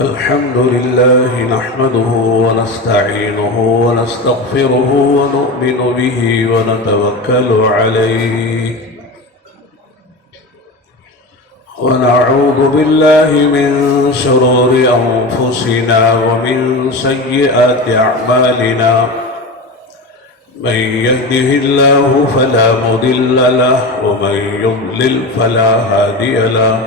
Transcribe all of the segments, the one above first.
الحمد لله نحمده ونستعينه ونستغفره ونؤمن به ونتوكل عليه ونعوذ بالله من شرور أنفسنا ومن سيئات أعمالنا من يهده الله فلا مضل له ومن يضلل فلا هادي له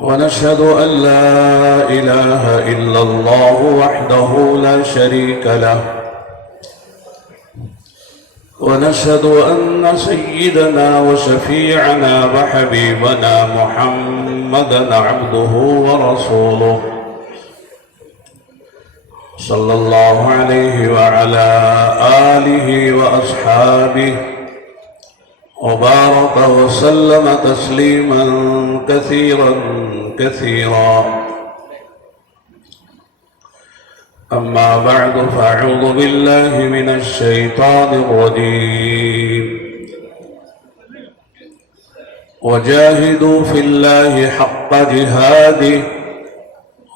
ونشهد أن لا إله إلا الله وحده لا شريك له ونشهد أن سيدنا وشفيعنا وحبيبنا محمدا عبده ورسوله صلى الله عليه وعلى آله وأصحابه وبارك وسلم تسليما كثيرا كثيرا. أما بعد فأعوذ بالله من الشيطان الرجيم وجاهدوا في الله حق جهاده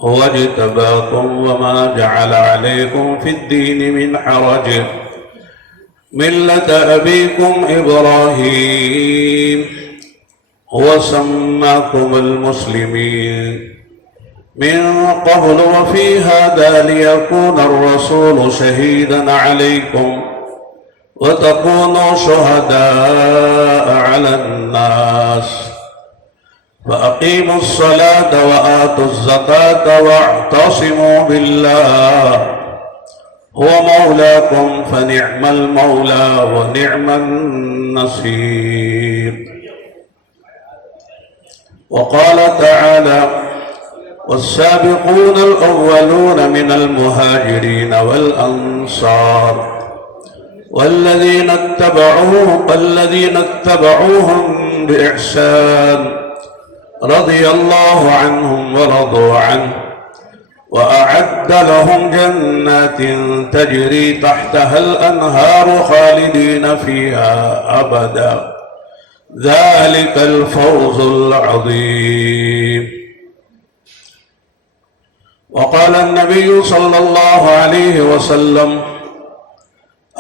هو اجتباكم وما جعل عليكم في الدين من حرج ملة أبيكم إبراهيم وسماكم المسلمين من قبل وفي هذا ليكون الرسول شهيدا عليكم وتكونوا شهداء على الناس فأقيموا الصلاة وآتوا الزكاة واعتصموا بالله هو مولاكم فنعم المولى ونعم النصير. وقال تعالى والسابقون الأولون من المهاجرين والأنصار والذين اتبعوهم بإحسان رضي الله عنهم ورضوا عنه وأعد لهم جنات تجري تحتها الأنهار خالدين فيها أبدا ذلك الفوز العظيم. وقال النبي صلى الله عليه وسلم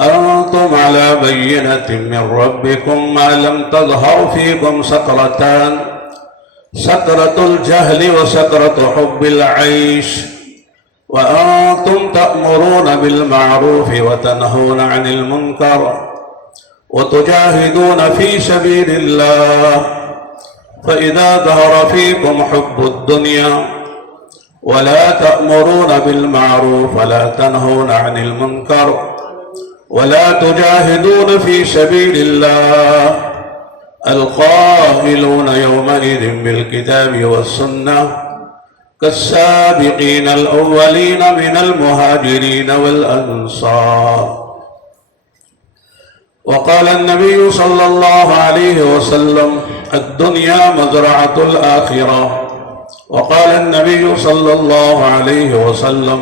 أنتم على بينة من ربكم ما لم تظهر فيكم سكرتان سكرة الجهل وسكرة حب العيش وأنتم تأمرون بالمعروف وتنهون عن المنكر وتجاهدون في سبيل الله فإذا ظهر فيكم حب الدنيا ولا تأمرون بالمعروف ولا تنهون عن المنكر ولا تجاهدون في سبيل الله القائلون يومئذ بالكتاب والسنة كالسابقين الأولين من المهاجرين والأنصار. وقال النبي صلى الله عليه وسلم الدنيا مزرعة الآخرة. وقال النبي صلى الله عليه وسلم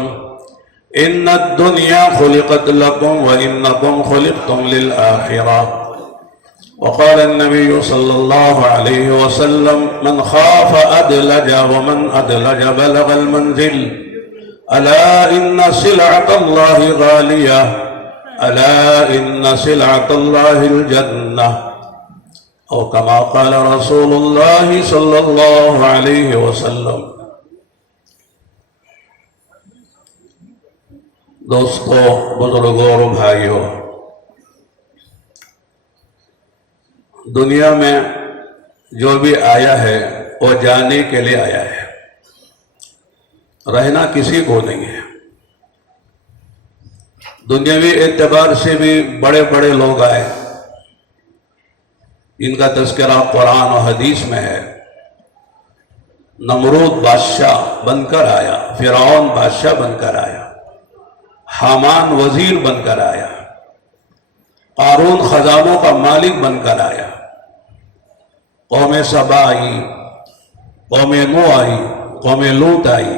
إن الدنيا خلقت لكم وإنكم خلقتم للآخرة. وقال النبي صلى الله عليه وسلم من خاف أدلج ومن أدلج بلغ المنزل ألا إن سلعة الله غالية ألا إن سلعة الله الجنة أو كما قال رسول الله صلى الله عليه وسلم. دوستو بزرگوں اور بھائیوں، دنیا میں جو بھی آیا ہے وہ جانے کے لیے آیا ہے، رہنا کسی کو نہیں ہے۔ دنیاوی اعتبار سے بھی بڑے بڑے لوگ آئے، ان کا تذکرہ قرآن و حدیث میں ہے۔ نمرود بادشاہ بن کر آیا، فرعون بادشاہ بن کر آیا، حامان وزیر بن کر آیا، قارون خزانوں کا مالک بن کر آیا، قوم سبا آئی، قوم نوح آئی، قوم لوط آئی،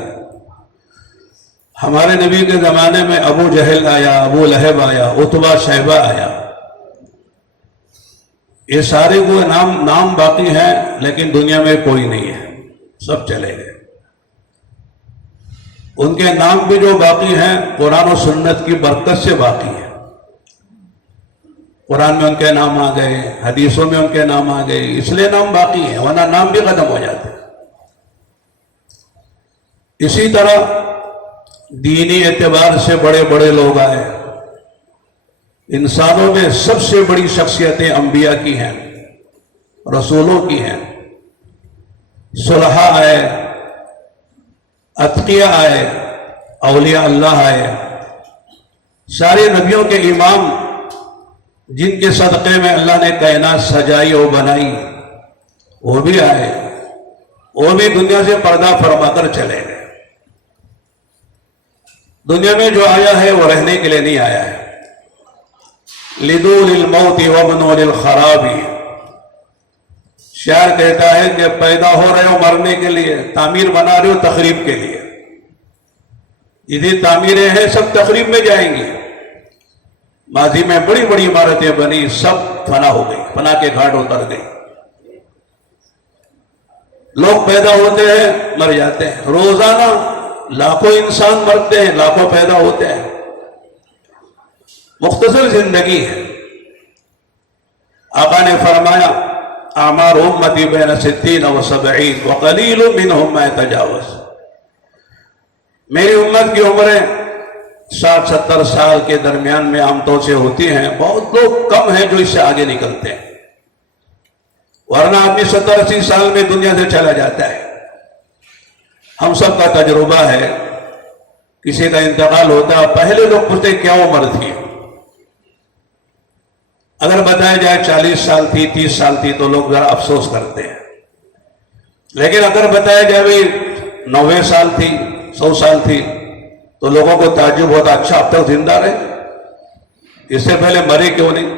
ہمارے نبی کے زمانے میں ابو جہل آیا، ابو لہب آیا، عتبہ شیبہ آیا، یہ سارے وہ نام باقی ہیں لیکن دنیا میں کوئی نہیں ہے، سب چلے گئے. ان کے نام بھی جو باقی ہیں قرآن و سنت کی برکت سے باقی ہیں. قرآن میں ان کے نام آ گئے، حدیثوں میں ان کے نام آ گئے، اس لیے نام باقی ہیں، ورنہ نام بھی ختم ہو جاتے. اسی طرح دینی اعتبار سے بڑے بڑے لوگ آئے. انسانوں میں سب سے بڑی شخصیتیں انبیاء کی ہیں، رسولوں کی ہیں. صلحاء آئے، اتقیاء آئے، اولیاء اللہ آئے. سارے نبیوں کے امام جن کے صدقے میں اللہ نے کائنات سجائی اور بنائی، وہ بھی آئے. وہ بھی دنیا سے پردہ فرما کر چلے گئے. دنیا میں جو آیا ہے وہ رہنے کے لیے نہیں آیا ہے. لدول الموت وابن للخراب. شاعر کہتا ہے کہ پیدا ہو رہے ہو مرنے کے لیے، تعمیر بنا رہے ہو تخریب کے لیے. جتنی تعمیریں ہیں سب تخریب میں جائیں گی. ماضی میں بڑی بڑی عمارتیں بنی، سب فنا ہو گئی، فنا کے گھاٹ اتر گئی. لوگ پیدا ہوتے ہیں مر جاتے ہیں. روزانہ لاکھوں انسان مرتے ہیں، لاکھوں پیدا ہوتے ہیں. مختصر زندگی ہے. آقا نے فرمایا اعمار امتی بین 60 و 70 وقلیل منہم ما یتجاوز. میری امت کی عمریں 60-70 سال کے درمیان میں عام طور سے ہوتی ہیں. بہت لوگ کم ہیں جو اس سے آگے نکلتے ہیں، ورنہ آدمی 70-80 سال میں دنیا سے چلا جاتا ہے. ہم سب کا تجربہ ہے، کسی کا انتقال ہوتا ہے پہلے لوگ پوچھتے کیا عمر تھی. اگر بتایا جائے 40 سال تھی، 30 سال تھی تو لوگ ذرا افسوس کرتے ہیں. لیکن اگر بتایا جائے بھی 90 سال تھی، 100 سال تھی تو لوگوں کو تعجب ہوتا، اچھا اب تک زندہ رہے، اس سے پہلے مرے کیوں نہیں.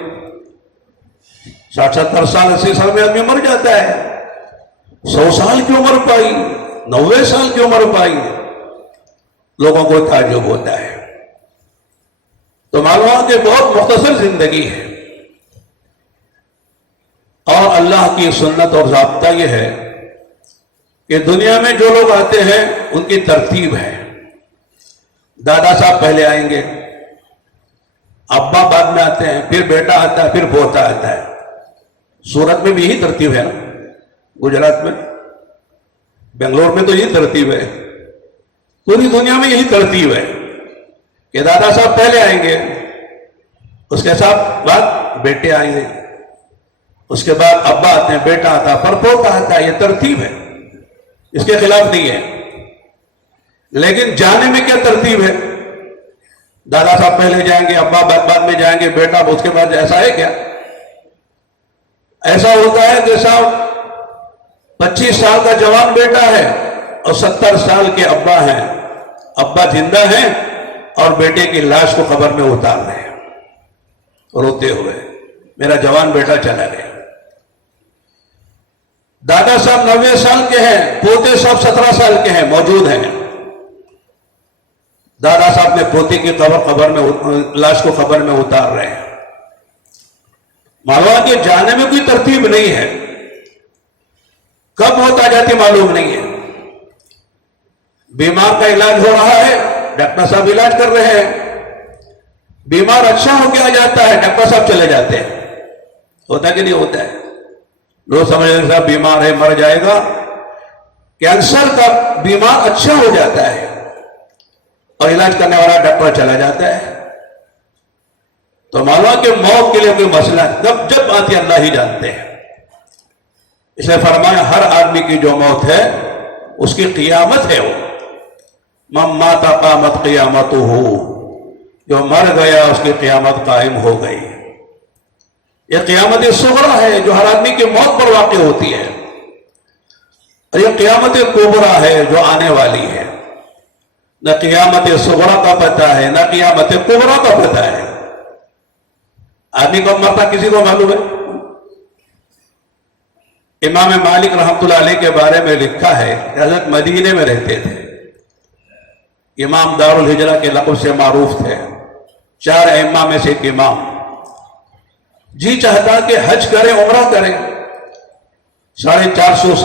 60-70 سال 80 سال میں آدمی مر جاتا ہے. 100 سال کی عمر پائی، 90 سال کی عمر پائی، لوگوں کو تعجب ہوتا ہے. تو معلوم کہ بہت مختصر زندگی ہے. اور اللہ کی سنت اور ضابطہ یہ ہے کہ دنیا میں جو لوگ آتے ہیں ان کی ترتیب ہے. دادا صاحب پہلے آئیں گے، ابا بعد میں آتے ہیں، پھر بیٹا آتا ہے، پھر پوتا آتا ہے. سورت میں بھی یہی ترتیب ہے نا، گجرات میں، بنگلور میں تو یہی ترتیب ہے. پوری دنیا میں یہی ترتیب ہے کہ دادا صاحب پہلے آئیں گے، اس کے ساتھ بعد بیٹے آئیں گے، اس کے بعد ابا آتے ہیں، بیٹا آتا ہے، پھر پوتا آتا ہے. یہ ترتیب ہے، اس کے خلاف نہیں ہے. لیکن جانے میں کیا ترتیب ہے؟ دادا صاحب پہلے جائیں گے، ابا بعد میں جائیں گے، بیٹا اس کے بعد. ایسا ہے کیا؟ ایسا ہوتا ہے کہ صاحب 25 سال کا جوان بیٹا ہے اور 70 سال کے ابا ہیں. ابا زندہ ہیں اور بیٹے کی لاش کو قبر میں اتار رہے ہیں روتے ہوئے، میرا جوان بیٹا چلا گیا. دادا صاحب 90 سال کے ہیں، پوتے صاحب 17 سال کے ہیں، موجود ہیں. دادا صاحب نے پوتے کی قبر میں لاش کو قبر میں اتار رہے ہیں. معلوم کہ جانے میں کوئی ترتیب نہیں ہے، کب ہوتا جاتی معلوم نہیں ہے. بیمار کا علاج ہو رہا ہے، ڈاکٹر صاحب علاج کر رہے ہیں. بیمار اچھا ہو کے آ جاتا ہے، ڈاکٹر صاحب چلے جاتے ہیں. ہوتا کہ نہیں ہوتا ہے؟ لوگ سمجھ رہے صاحب بیمار ہے مر جائے گا. کینسر کا بیمار اچھا ہو جاتا ہے اور علاج کرنے والا ڈاکٹر چلا جاتا ہے. تو معلوم کہ موت کے لیے کوئی مسئلہ کب جب آتی ہے اللہ ہی جانتے ہیں. اس نے فرمایا ہر آدمی کی جو موت ہے اس کی قیامت ہے. وہ من مات قامت قیامتہ، جو مر گیا اس کی قیامت قائم ہو گئی. یہ قیامت صغرا ہے جو ہر آدمی کی موت پر واقع ہوتی ہے، اور یہ قیامت کبرا ہے جو آنے والی ہے. نہ قیامت صغرا کا پتہ ہے، نہ قیامت کبرا کا پتہ ہے. آدمی کب مرتا کسی کو معلوم ہے؟ امام مالک رحمۃ اللہ علیہ کے بارے میں لکھا ہے کہ حضرت مدینے میں رہتے تھے. امام دار الہجرہ کے لقب سے معروف تھے، 4 ائمہ میں سے ایک امام. جی چاہتا کہ حج کریں، عمرہ کریں. 450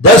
10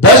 10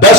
10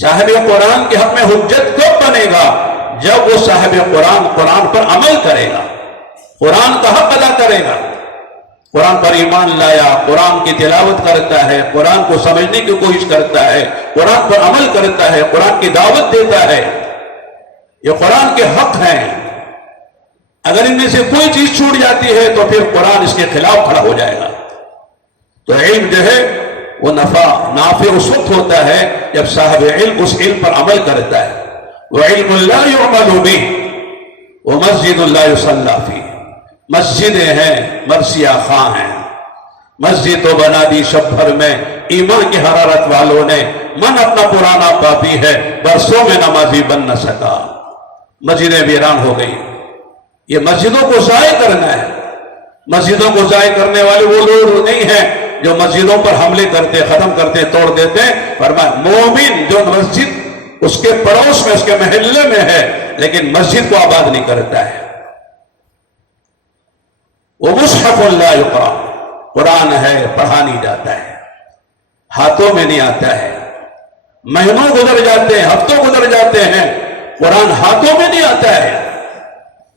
صاحب قرآن کے حق میں حجت کب بنے گا؟ جب وہ صاحب قرآن پر عمل کرے گا، قرآن کا حق ادا کرے گا، قرآن پر ایمان لایا، قرآن کی تلاوت کرتا ہے، قرآن کو سمجھنے کی کوشش کرتا ہے، قرآن پر عمل کرتا ہے، قرآن کی دعوت دیتا ہے۔ یہ قرآن کے حق ہیں، اگر ان میں سے کوئی چیز چھوٹ جاتی ہے تو پھر قرآن اس کے خلاف کھڑا ہو جائے گا۔ تو علم جو ہے وہ نافع اس وقت ہوتا ہے جب صاحب علم اس علم پر عمل کرتا ہے۔ وَعِلْمُ لَا يُعْمَلُ بِهِ وَمَسْجِدُ لَا يُصَلَّى فِيهِ، مسجدیں ہیں مرثیہ خواں ہیں، مسجد تو بنا دی شب بھر میں ایمان کی حرارت والوں نے، من اپنا پرانا پاپی ہے برسوں میں نمازی بن نہ سکا، مسجدیں ویران ہو گئی۔ یہ مسجدوں کو ضائع کرنا ہے۔ مسجدوں کو ضائع کرنے والے وہ لوگ نہیں ہیں جو مسجدوں پر حملے کرتے، ختم کرتے، توڑ دیتے۔ فرمایا مومن جو مسجد اس کے پڑوس میں، اس کے محلے میں ہے لیکن مسجد کو آباد نہیں کرتا ہے، وہ مصحف لا یقرأ، قرآن ہے پڑھا نہیں جاتا ہے، ہاتھوں میں نہیں آتا ہے، مہینوں گزر جاتے ہیں، ہفتوں گزر جاتے ہیں، قرآن ہاتھوں میں نہیں آتا ہے۔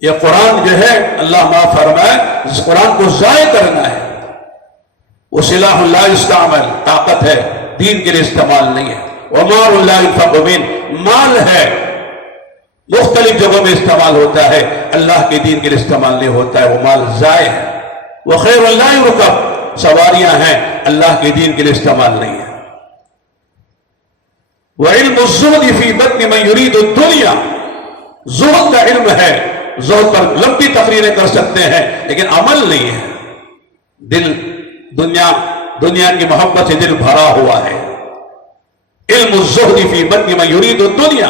یہ قرآن جو ہے اللہ ما فرمائے اس قرآن کو ضائع کرنا ہے، وہ سلاح لا یستعمل، طاقت ہے، دین کے لیے استعمال نہیں ہے۔ ومال لا ينفق منه، مال ہے مختلف جگہوں میں استعمال ہوتا ہے، اللہ کے دین کے لیے استعمال نہیں ہوتا ہے، وہ مال ضائع ہے۔ وخیر لا يركب، سواریاں ہیں اللہ کے دین کے لیے استعمال نہیں ہے۔ وعلم الزہد فی بطن من یرید الدنیا، زہد کا علم ہے، زہد پر لمبی تقریریں کر سکتے ہیں لیکن عمل نہیں ہے، دل دنیا کی محبت سے دل بھرا ہوا ہے۔ علم الزہد فی بطن من یرید الدنیا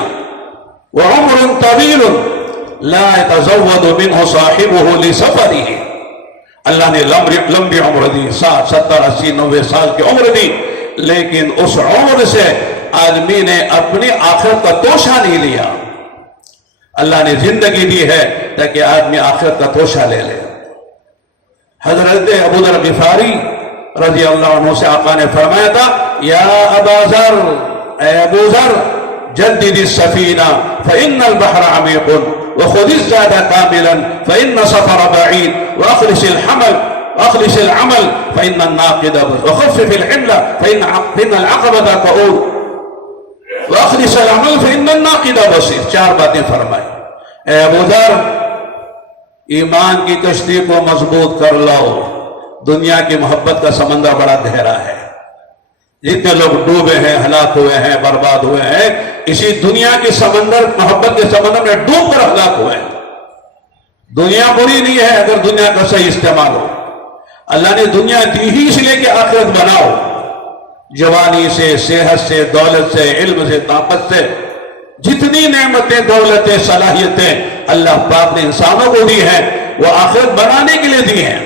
وعمر طویل لا يتزود منه صاحبه لسفره، اللہ نے لمبی عمر دی، 60 70 80 90 سال کی عمر دی، لیکن اس عمر سے آدمی نے اپنی آخرت کا توشہ نہیں لیا۔ اللہ نے زندگی دی ہے تاکہ آدمی آخرت کا توشہ لے لے۔ حضرت ابو ذر غفاری رضی اللہ عنہ سے آقا نے فرمایا تھا، یا ابا ذر، اے ابو ذر، جدد السفینہ فإن البحر عمیق وخذ الزاد کاملا فإن سفر بعید واخلص العمل فإن الناقد وخفف الحمل فإن العقبة قعود واخلص العمل فإن الناقد بصیر۔ 4 باتیں فرمائی۔ اے ابو ذر، ایمان کی کشتی کو مضبوط کر لو، دنیا کی محبت کا سمندر بڑا گہرا ہے، جتنے لوگ ڈوبے ہیں، ہلاک ہوئے ہیں، برباد ہوئے ہیں، اسی دنیا کے سمندر، محبت کے سمندر میں ڈوب کر ہلاک ہوئے ہیں۔ دنیا بری نہیں ہے اگر دنیا کا صحیح استعمال ہو۔ اللہ نے دنیا دی ہی اس لیے کہ آخرت بناؤ، جوانی سے، صحت سے، دولت سے، علم سے، طاقت سے، جتنی نعمتیں، دولتیں، صلاحیتیں اللہ پاک نے انسانوں کو دی ہیں وہ آخرت بنانے کے لیے دی ہیں۔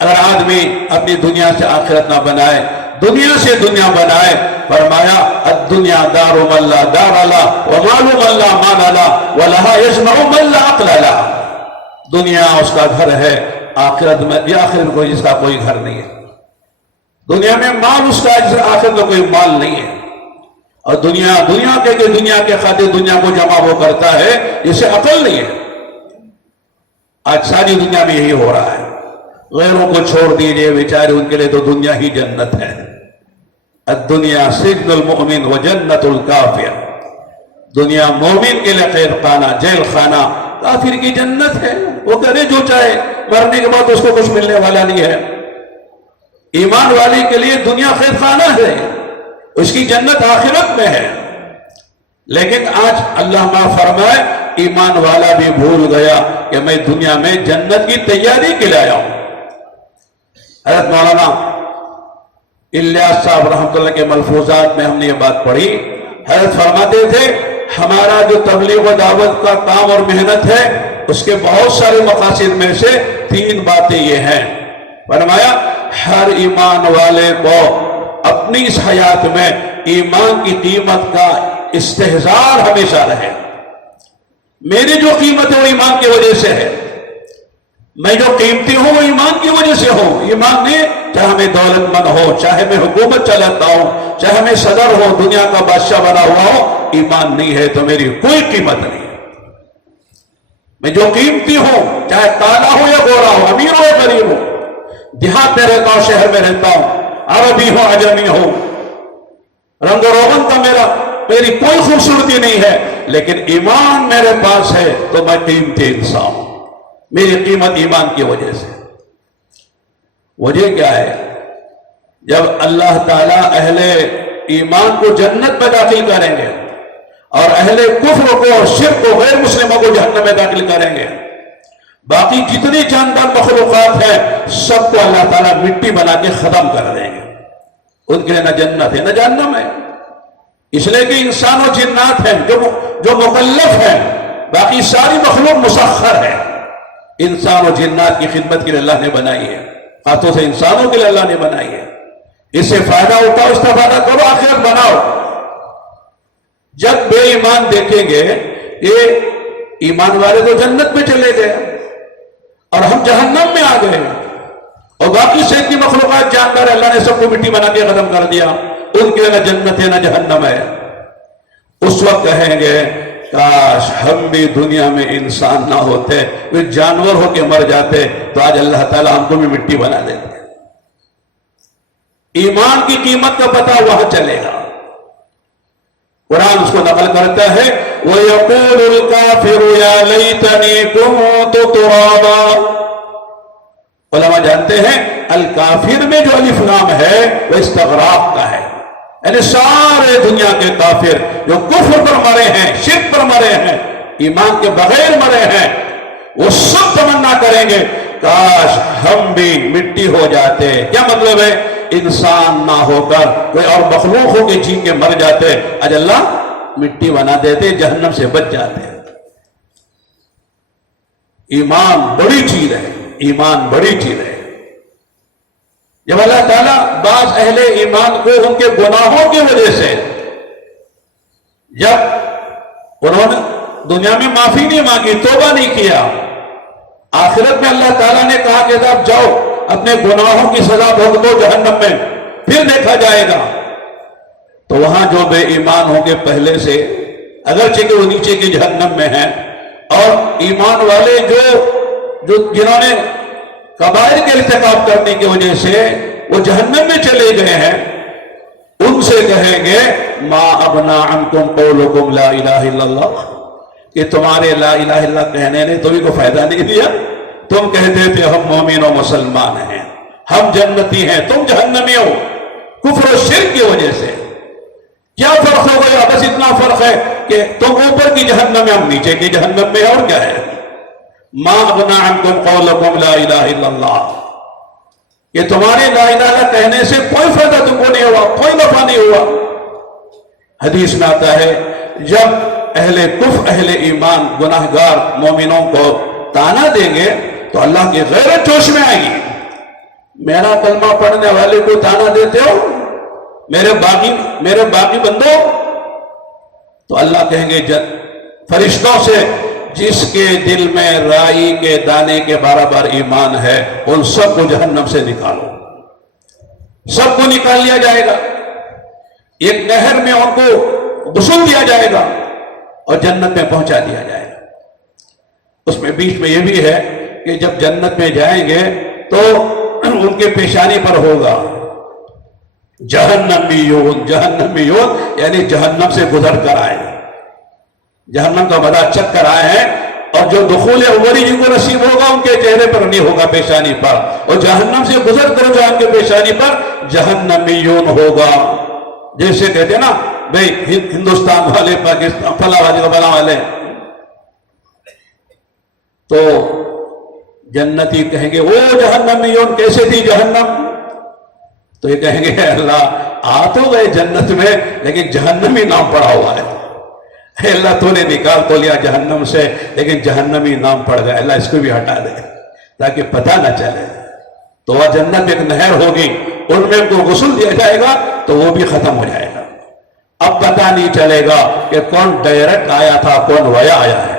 اگر آدمی اپنی دنیا سے آخرت نہ بنائے، دنیا سے دنیا بنائے، فرمایا الدنیا دار من لا دار لہ ومال من لا مال لہ ولہا یجمع من لا عقل لہ، دنیا اس کا گھر ہے، آخرت میں یہ آخرت کوئی جس کا کوئی گھر نہیں ہے۔ دنیا میں مال اس کا جس آخرت میں کوئی مال نہیں ہے، اور دنیا کے خاطر دنیا کو جمع وہ کرتا ہے جسے عقل نہیں ہے۔ آج ساری دنیا میں یہی ہو رہا ہے، غیروں کو چھوڑ دیجئے، بیچارے ان کے لیے تو دنیا ہی جنت ہے۔ الدنیا سجن المؤمن و جنت الکافر، دنیا مومن کے لیے قید خانہ، جیل خانہ، کافر کی جنت ہے، وہ کرے جو چاہے، مرنے کے بعد اس کو کچھ ملنے والا نہیں ہے۔ ایمان والے کے لیے دنیا قید خانہ ہے، اس کی جنت آخرت میں ہے۔ لیکن آج اللہ ما فرمائے ایمان والا بھی بھول گیا کہ میں دنیا میں جنت کی تیاری کے لیے آیا ہوں۔ حضرت مولانا الیاس صاحب رحمۃ اللہ کے ملفوظات میں ہم نے یہ بات پڑھی، حضرت فرماتے تھے ہمارا جو تبلیغ و دعوت کا کام اور محنت ہے اس کے بہت سارے مقاصد میں سے 3 باتیں یہ ہیں۔ فرمایا ہر ایمان والے کو اپنی اس حیات میں ایمان کی قیمت کا استحضار ہمیشہ رہے۔ میری جو قیمت ہے وہ ایمان کی وجہ سے ہے، میں جو قیمتی ہوں وہ ایمان کی وجہ سے ہوں. ایمان نہیں چاہے میں دولت مند ہو, چاہے میں حکومت چلاتا ہوں, چاہے میں صدر ہو, دنیا کا بادشاہ بنا ہوا ہو, ایمان نہیں ہے تو میری کوئی قیمت نہیں. میں جو قیمتی ہوں, چاہے کالا ہو یا گورا ہو, امیر ہو یا غریب ہو, دیہات میں رہتا ہوں, شہر میں رہتا ہوں, عربی ہو عجمی ہو, رنگ و روغن کا میری کوئی خوبصورتی نہیں ہے, لیکن ایمان میرے پاس ہے تو میں قیمتی انسان ہوں. میری قیمت ایمان کی وجہ سے. وجہ کیا ہے؟ جب اللہ تعالیٰ اہل ایمان کو جنت میں داخل کریں گے اور اہل کفر کو, شرک کو, غیر مسلموں کو جہنم میں داخل کریں گے, باقی جتنی جاندار مخلوقات ہیں سب کو اللہ تعالیٰ مٹی بنا کے ختم کر دیں گے. ان کے لیے نہ جنت ہے نہ جہنم ہے, اس لیے کہ انسان و جنات ہیں جو مکلف ہیں, باقی ساری مخلوق مسخر ہے. انسان و جنات کی خدمت کے لیے اللہ نے بنائی ہے, خاصوں سے انسانوں کے لیے اللہ نے بنائی ہے. اس سے فائدہ اٹھاؤ, استفادہ کرو, آخرت بناؤ. جب بے ایمان دیکھیں گے کہ ایمان والے تو جنت میں چلے گئے اور ہم جہنم میں آ گئے, اور باقی سے اتنی مخلوقات جاندار اللہ نے سب کو مٹی بنا کے ختم کر دیا, ان کے لیے نہ جنت ہے نہ جہنم ہے. اس وقت کہیں گے کاش ہم بھی دنیا میں انسان نہ ہوتے, وہ جانور ہو کے مر جاتے تو آج اللہ تعالیٰ ہم کو بھی مٹی بنا دیتے. ایمان کی قیمت کا پتہ وہاں چلے گا. قرآن اس کو نقل کرتا ہے, وَيَقُولُ الْكَافِرُ يَا لَيْتَنِي كُنْتُ تُرَابًا. علماء جانتے ہیں الکافر میں جو الف لام ہے وہ استغراق کا ہے, یعنی سارے دنیا کے کافر جو کفر پر مرے ہیں, شرک پر مرے ہیں, ایمان کے بغیر مرے ہیں, وہ سب تمنا کریں گے کاش ہم بھی مٹی ہو جاتے. کیا مطلب ہے؟ انسان نہ ہو کر کوئی اور مخلوق ہو کے جی کے مر جاتے, آج اللہ مٹی بنا دیتے, جہنم سے بچ جاتے. ایمان بڑی چیز ہے, ایمان بڑی چیز ہے. جب اللہ تعالیٰ بعض اہل ایمان کو ان کے گناہوں کی وجہ سے, جب انہوں نے دنیا میں معافی نہیں مانگی, توبہ نہیں کیا, آخرت میں اللہ تعالیٰ نے کہا کہ اب جاؤ اپنے گناہوں کی سزا بھگتو جہنم میں, پھر دیکھا جائے گا. تو وہاں جو بے ایمان ہوں گے پہلے سے, اگرچہ کہ وہ نیچے کے جہنم میں ہیں, اور ایمان والے جنہوں نے کبائر کے ارتکاب کرنے کی وجہ سے وہ جہنم میں چلے گئے ہیں, ان سے کہیں گے ما اغنی عنکم قولکم لا الہ الا اللہ, کہ تمہارے لا الہ الا اللہ کہنے نے تمہیں کو فائدہ نہیں دیا. تم کہتے تھے ہم مومن و مسلمان ہیں, ہم جنتی ہیں, تم جہنمی ہو کفر و شرک کی وجہ سے. کیا فرق ہو گیا؟ بس اتنا فرق ہے کہ تم اوپر کی جہنم میں, ہم نیچے کی جہنم میں, اور کیا ہے؟ ما اغنی عنکم قولکم لا الہ الا اللہ, کہ تمہارے لا الہ الا کہنے سے کوئی فائدہ تم کو نہیں ہوا, کوئی نفع نہیں ہوا. حدیث میں آتا ہے جب اہل کفر اہل ایمان گناہگار مومنوں کو تانا دیں گے تو اللہ کی غیرت جوش میں آئے گی. میرا کلمہ پڑھنے والے کو تانا دیتے ہو, میرے باقی بندوں, تو اللہ کہیں گے فرشتوں سے جس کے دل میں رائی کے دانے کے برابر ایمان ہے ان سب کو جہنم سے نکالو. سب کو نکال لیا جائے گا, ایک نہر میں ان کو غسل دیا جائے گا اور جنت میں پہنچا دیا جائے گا. اس میں بیچ میں یہ بھی ہے کہ جب جنت میں جائیں گے تو ان کے پیشانی پر ہوگا جہنمیون, یعنی جہنم سے گزر کر آئے, جہنم کا مزہ چک کر آئے ہیں, اور جو دخول اولی جن کو نصیب ہوگا ان کے چہرے پر نہیں ہوگا, پیشانی پر, اور جہنم سے گزر کر جو ان کے پیشانی پر جہنمیون ہوگا. جیسے کہتے ہیں نا بھئی ہندوستان والے, پاکستان فلاں والے کو فلاں والے, تو جنتی کہیں گے وہ جہنمیون کیسے تھی جہنم؟ تو یہ کہیں گے اللہ آ تو گئے جنت میں لیکن جہنمی نام پڑا ہوا ہے. اللہ تو نے نکال تو لیا جہنم سے لیکن جہنمی نام پڑ گیا, اللہ اس کو بھی ہٹا دے تاکہ پتہ نہ چلے. تو وہ جنت ایک نہر ہوگی, ان میں کو غسل دیا جائے گا تو وہ بھی ختم ہو جائے گا. اب پتہ نہیں چلے گا کہ کون ڈائریکٹ آیا تھا کون ویا آیا ہے.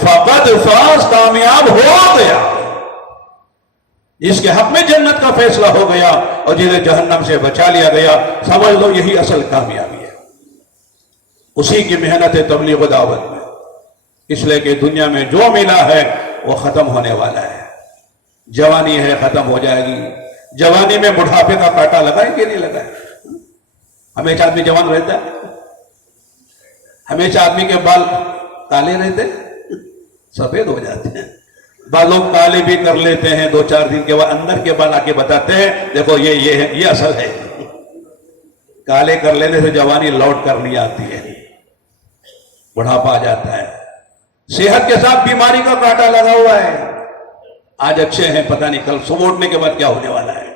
فقد فاز، کامیاب ہو گیا، جس کے حق میں جنت کا فیصلہ ہو گیا اور جنہیں جہنم سے بچا لیا گیا، سمجھ لو یہی اصل کامیابی ہے، اسی کی محنت ہے تبلیغ و دعوت میں، اس لیے کہ دنیا میں جو ملا ہے وہ ختم ہونے والا ہے، جوانی ہے ختم ہو جائے گی، جوانی میں بڑھاپے کا کانٹا لگائے کہ نہیں لگائے؟ ہمیشہ آدمی جوان رہتا ہے؟ ہمیشہ آدمی کے بال کالے رہتے ہیں؟ سفید ہو جاتے ہیں، بعض لوگ کالے بھی کر لیتے ہیں، 2-4 دن کے بعد اندر کے بال آ کے بتاتے ہیں دیکھو یہ ہے، یہ اصل ہے۔ کالے کر لینے سے جوانی لوٹ کر نہیں آتی ہے، بڑھاپا آ جاتا ہے، صحت کے ساتھ بیماری کا کانٹا لگا ہوا ہے، آج اچھے ہیں پتہ نہیں کل صبح اٹھنے کے بعد کیا ہونے والا ہے،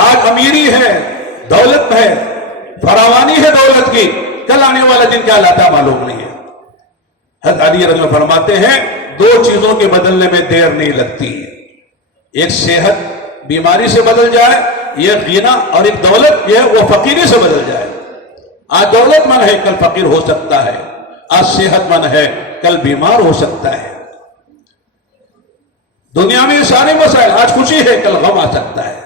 آج امیری ہے، دولت ہے، فراوانی ہے دولت کی، کل آنے والا دن کیا لاتا معلوم نہیں ہے۔ حضرت علی رضی اللہ عنہ فرماتے ہیں 2 چیزوں کے بدلنے میں دیر نہیں لگتی، ایک صحت بیماری سے بدل جائے، یہ غنا، اور ایک دولت یہ وہ فقیری سے بدل جائے۔ آج دولت مند ہے کل فقیر ہو سکتا ہے، آج صحت مند ہے کل بیمار ہو سکتا ہے، دنیا میں سارے مسائل، آج خوشی ہے کل غم آ سکتا ہے،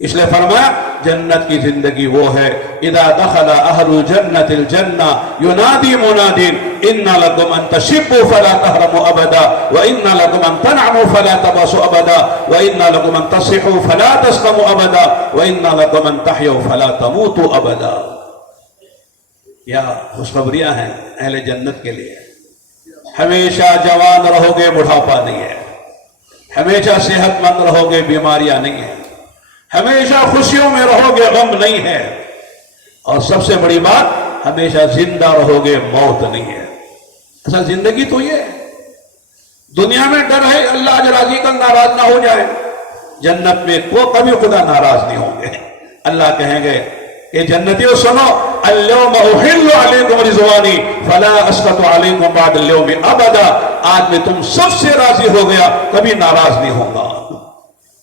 اس لیے فرمایا جنت کی زندگی وہ ہے اذا دخل اہل جنت الجنہ ینادی مناد ان لکم ان تشبوا فلا تحرموا ابدا وان لکم ان تنعموا فلا تباسوا ابدا وان لکم ان تصحوا فلا تسقموا ابدا وان لکم ان تحیوا فلا تموتوا ابدا۔ کیا خوشخبریاں ہیں اہل جنت کے لیے، ہمیشہ جوان رہو گے بڑھاپا نہیں ہے، ہمیشہ صحت مند رہو گے بیماریاں نہیں ہیں، ہمیشہ خوشیوں میں رہو گے غم نہیں ہے، اور سب سے بڑی بات ہمیشہ زندہ رہو گے موت نہیں ہے۔ اصل زندگی تو یہ ہے، دنیا میں ڈر ہے اللہ اج راضی کل ناراض نہ ہو جائے، جنت میں کبھی خدا ناراض نہیں ہوں گے، اللہ کہیں گے کہ جنتیوں سنو اليوم احل علیکم رضوانی فلا اسخط علیکم بعد اليوم ابدا، آج میں تم سب سے راضی ہو گیا کبھی ناراض نہیں ہوں گا،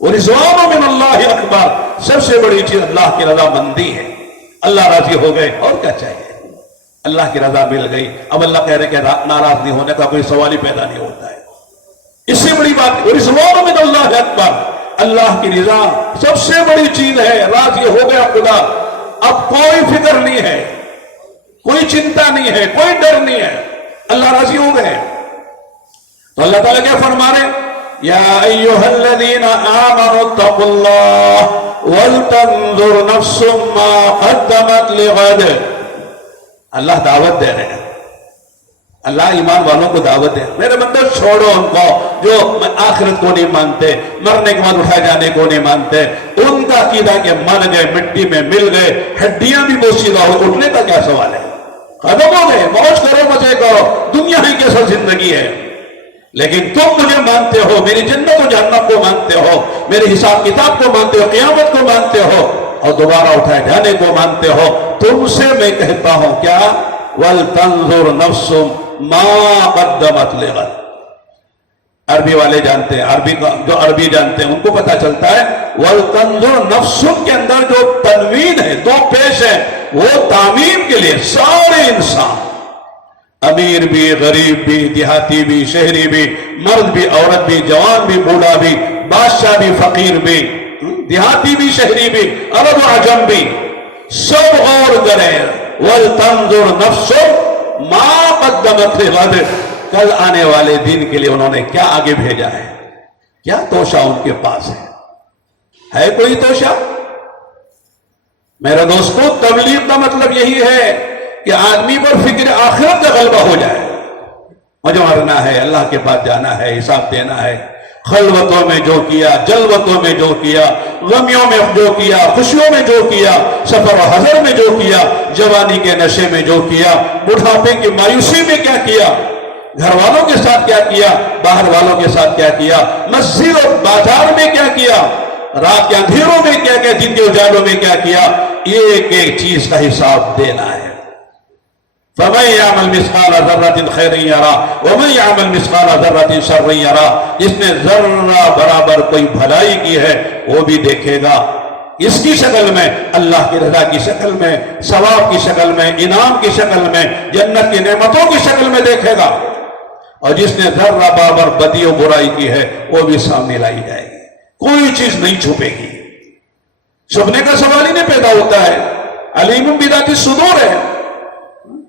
ورضوان من اللہ اکبر، سب سے بڑی چیز اللہ کی رضا مندی ہے، اللہ راضی ہو گئے اور کیا چاہیے، اللہ کی رضا مل گئی، اب اللہ کہہ رہے کہ ناراض نہیں ہونے کا کوئی سوال ہی پیدا نہیں ہوتا ہے، اس سے بڑی بات ورضوان من اللہ اکبر، اللہ کی رضا سب سے بڑی چیز ہے، راضی ہو گیا خدا، اب کوئی فکر نہیں ہے، کوئی چنتا نہیں ہے، کوئی ڈر نہیں ہے، اللہ راضی ہو گئے۔ تو اللہ تعالیٰ کیا فرما رہے ہیں یا ایھا الذین آمنوا اتقوا اللہ ولتنظر نفس ما قدمت لغد، اللہ دعوت دے رہے ہیں، اللہ ایمان والوں کو دعوت دے، میرے بندے چھوڑو ان کو جو آخرت کو نہیں مانتے، مرنے کے بعد اٹھائے جانے کو نہیں مانتے، ان کا عقیدہ کہ مر گئے مٹی میں مل گئے، ہڈیاں بھی بوسیدہ ہو، اٹھنے کا کیا سوال ہے، ختم ہو گئے، موج کرو مزے کرو، دنیا ہی کی اصل زندگی ہے، لیکن تم مجھے مانتے ہو، میری جنت و جہنم کو مانتے ہو، میرے حساب کتاب کو مانتے ہو، قیامت کو مانتے ہو، اور دوبارہ اٹھائے جانے کو مانتے ہو، تم سے میں کہتا ہوں کیا وَلْتَنْظُرْ نَفْسٌ مَا قَدَّمَتْ لِغَدٍ، عربی والے جانتے ہیں، عربی کا جو عربی جانتے ہیں ان کو پتا چلتا ہے وَلْتَنْظُرْ نَفْسٌ کے اندر جو تنوین ہے، 2 پیش ہے، وہ تعمیم کے لیے سارے انسان، امیر بھی، غریب بھی، دیہاتی بھی، شہری بھی، مرد بھی، عورت بھی، جوان بھی، بوڑھا بھی، بادشاہ بھی، فقیر بھی، دیہاتی بھی، شہری بھی، عرب و عجم بھی، سب غور کریں وَلْتَنْظُرْ نَفْسٌ مَا قَدَّمَتْ لِغَدٍ، کل آنے والے دن کے لیے انہوں نے کیا آگے بھیجا ہے، کیا توشہ ان کے پاس ہے کوئی توشہ؟ میرے دوستو تبلیغ کا مطلب یہی ہے کہ آدمی پر فکر آخرت کا غلبہ ہو جائے، مجھے مرنا ہے، اللہ کے پاس جانا ہے، حساب دینا ہے، خلوتوں میں جو کیا، جلوتوں میں جو کیا، غمیوں میں جو کیا، خوشیوں میں جو کیا، سفر و حضر میں جو کیا، جوانی کے نشے میں جو کیا، بڑھاپے کی مایوسی میں کیا کیا، گھر والوں کے ساتھ کیا کیا، باہر والوں کے ساتھ کیا کیا، مسجد اور بازار میں کیا کیا، رات کے اندھیروں میں کیا کیا، دن کے اجالوں میں کیا کیا، ایک ایک چیز کا حساب دینا ہے۔ فَمَنْ يَعْمَلْ مِثْقَالَ ذَرَّةٍ خَيْرًا يَرَهُ وَمَنْ يَعْمَلْ مِثْقَالَ ذَرَّةٍ شَرًّا يَرَهُ، جس نے ذرہ برابر کوئی بھلائی کی ہے وہ بھی دیکھے گا، اس کی شکل میں، اللہ کی رضا کی شکل میں، ثواب کی شکل میں، انعام کی شکل میں، جنت کی نعمتوں کی شکل میں دیکھے گا۔ اور جس نے ذرہ برابر بدی و برائی کی ہے وہ بھی سامنے لائی جائے گی، کوئی چیز نہیں چھپے گی، چھپنے کا سوال ہی نہیں پیدا ہوتا ہے۔ علیم بذات الصدور ہے،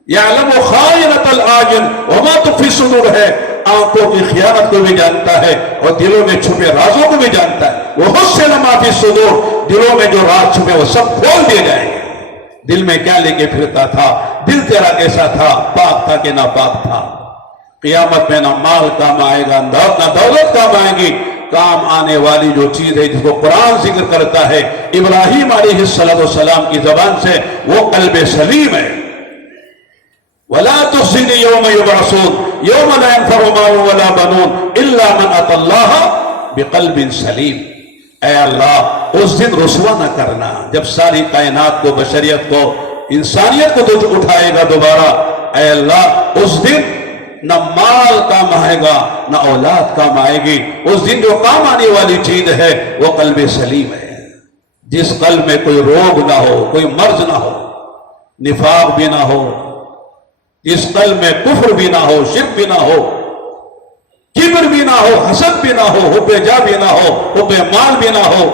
یعلم خائنۃ الاعین وما تخفی الصدور ہے، آنکھوں کی خیانت کو بھی جانتا ہے اور دلوں میں چھپے رازوں کو بھی جانتا ہے۔ وحصل ما فی الصدور، دلوں میں جو راز چھپے وہ سب کھول دیے جائیں گے۔ دل میں کیا لے کے پھرتا تھا، دل تیرا کیسا تھا، پاک تھا کہ ناپاک تھا۔ قیامت میں نہ مال کام آئے گا، نہ دولت کام آئے گی، کام آنے والی جو چیز ہے جس کو قرآن ذکر کرتا ہے ابراہیم علیہ السلام کی زبان سے، وہ قلب سلیم ہے۔ وَلَا تُخْزِنِي يَوْمَ يُبْعَثُونَ يَوْمَ لَا يَنفَعُ مَالٌ وَلَا بَنُونَ إِلَّا مَنْ أَتَى اللَّهَ بِقَلْبٍ سَلِيمٍ۔ اے اللہ اس دن رسوا نہ کرنا جب ساری کائنات کو، بشریت کو، انسانیت کو تجھ اٹھائے گا دوبارہ۔ اے اللہ اس دن نہ مال کام آئے گا نہ اولاد کام آئے گی، اس دن جو کام آنے والی چیز ہے وہ قلب سلیم ہے، جس قلب میں کوئی روگ نہ ہو، کوئی مرض نہ ہو، نفاق بھی نہ ہو، جس قلب میں کفر بھی نہ ہو، شرک بھی نہ ہو، کبر بھی نہ ہو، حسد بھی نہ ہو، حب جاہ بھی نہ ہو، حب مال بھی نہ ہو۔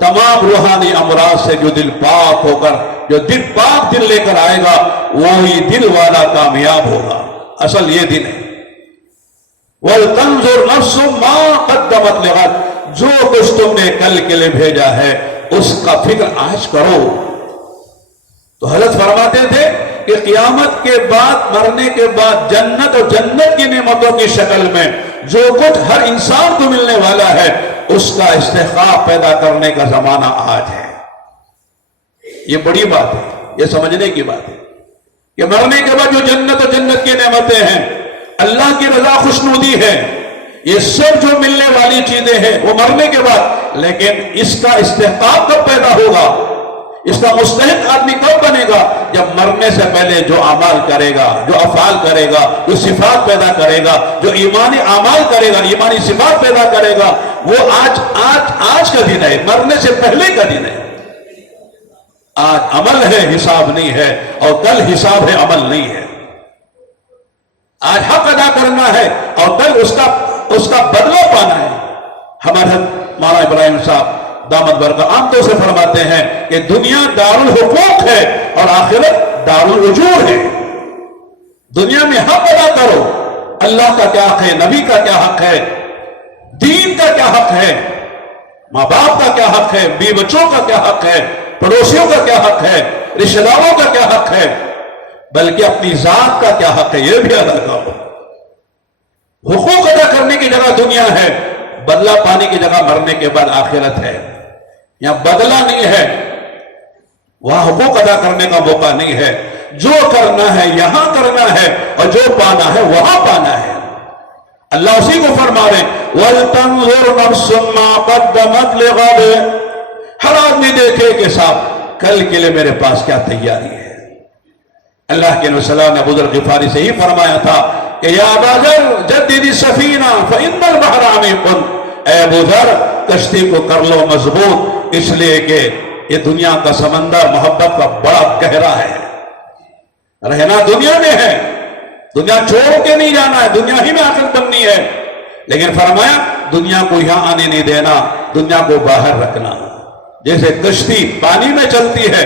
تمام روحانی امراض سے جو دل پاک ہو کر، جو دل پاک دل لے کر آئے گا وہی دل والا کامیاب ہوگا۔ اصل یہ دن ہے وَلْتَنْظُرْ نَفْسٌ مَا قَدَّمَتْ لِغَدٍ، جو کچھ تم نے کل کے لیے بھیجا ہے اس کا فکر آج کرو۔ تو حضرت فرماتے تھے کہ قیامت کے بعد، مرنے کے بعد جنت اور جنت کی نعمتوں کی شکل میں جو کچھ ہر انسان کو ملنے والا ہے اس کا استحقاق پیدا کرنے کا زمانہ آج ہے۔ یہ بڑی بات ہے، یہ سمجھنے کی بات ہے کہ مرنے کے بعد جو جنت اور جنت کی نعمتیں ہیں، اللہ کی رضا خوشنودی ہے، یہ سب جو ملنے والی چیزیں ہیں وہ مرنے کے بعد، لیکن اس کا استحقاق کب پیدا ہوگا، اس کا مستحق آدمی کب بنے گا؟ جب مرنے سے پہلے جو اعمال کرے گا، جو افعال کرے گا، جو صفات پیدا کرے گا، جو ایمانی اعمال کرے گا، ایمانی صفات پیدا کرے گا، وہ آج کا دن ہے، مرنے سے پہلے کا دن ہے۔ آج عمل ہے، حساب نہیں ہے، اور کل حساب ہے، عمل نہیں ہے۔ آج حق ادا کرنا ہے اور کل اس کا بدلہ پانا ہے۔ ہمارے مولانا ابراہیم صاحب دامت برکات عام طور سے فرماتے ہیں کہ دنیا دارالحقوق ہے اور آخرت دارالرجوع ہے۔ دنیا میں حق ادا کرو، اللہ کا کیا حق ہے، نبی کا کیا حق ہے، دین کا کیا حق ہے، ماں باپ کا کیا حق ہے، بیوی بچوں کا کیا حق ہے، پڑوسیوں کا کیا حق ہے، رشتہ داروں کا کیا حق ہے، بلکہ اپنی ذات کا کیا حق ہے یہ بھی ادا کرو۔ حقوق ادا کرنے کی جگہ دنیا ہے، بدلہ پانے کی جگہ مرنے کے بعد آخرت ہے۔ یہاں بدلہ نہیں ہے، وہاں حقوق ادا کرنے کا موقع نہیں ہے۔ جو کرنا ہے یہاں کرنا ہے اور جو پانا ہے وہاں پانا ہے۔ اللہ اسی کو فرما رہے وَلْتَنْظُرْ نَفْسٌ مَا قَدَّمَتْ لِغَدٍ، ہر آدمی دیکھے کہ صاحب کل کے لیے میرے پاس کیا تیاری ہے۔ اللہ کے نبی صلی اللہ علیہ وسلم نے ابو ذر غفاری سے ہی فرمایا تھا کہ یا ابا ذر جدد السفینہ فإن البحر عمیق، اے ابو ذر کشتی کو کر لو مضبوط، اس لیے کہ یہ دنیا کا سمندر محبت کا بڑا گہرا ہے۔ رہنا دنیا میں ہے، دنیا چھوڑ کے نہیں جانا ہے، دنیا ہی میں آخرت بننی ہے، لیکن فرمایا دنیا کو یہاں آنے نہیں دینا، دنیا کو باہر رکھنا۔ جیسے کشتی پانی میں چلتی ہے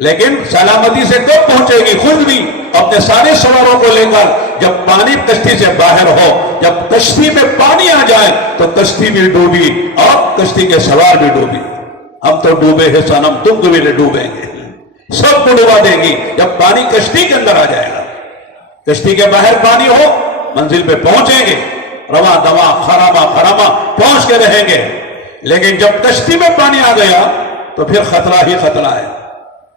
لیکن سلامتی سے کب پہنچے گی؟ خود بھی اپنے سارے سواروں کو لے کر، جب پانی کشتی سے باہر ہو، جب کشتی میں پانی آ جائے تو کشتی بھی ڈوبی اور کشتی کے سوار بھی ڈوبی۔ ہم تو ڈوبے ہیں صنم، تم کو بھی ڈوبیں گے، سب کو ڈوبا دیں گی جب پانی کشتی کے اندر آ جائے گا۔ کشتی کے باہر پانی ہو منزل پہ پہنچیں گے، رواں دواں خراما پہنچ کے رہیں گے، لیکن جب کشتی میں پانی آ گیا تو پھر خطرہ ہی خطرہ ہے۔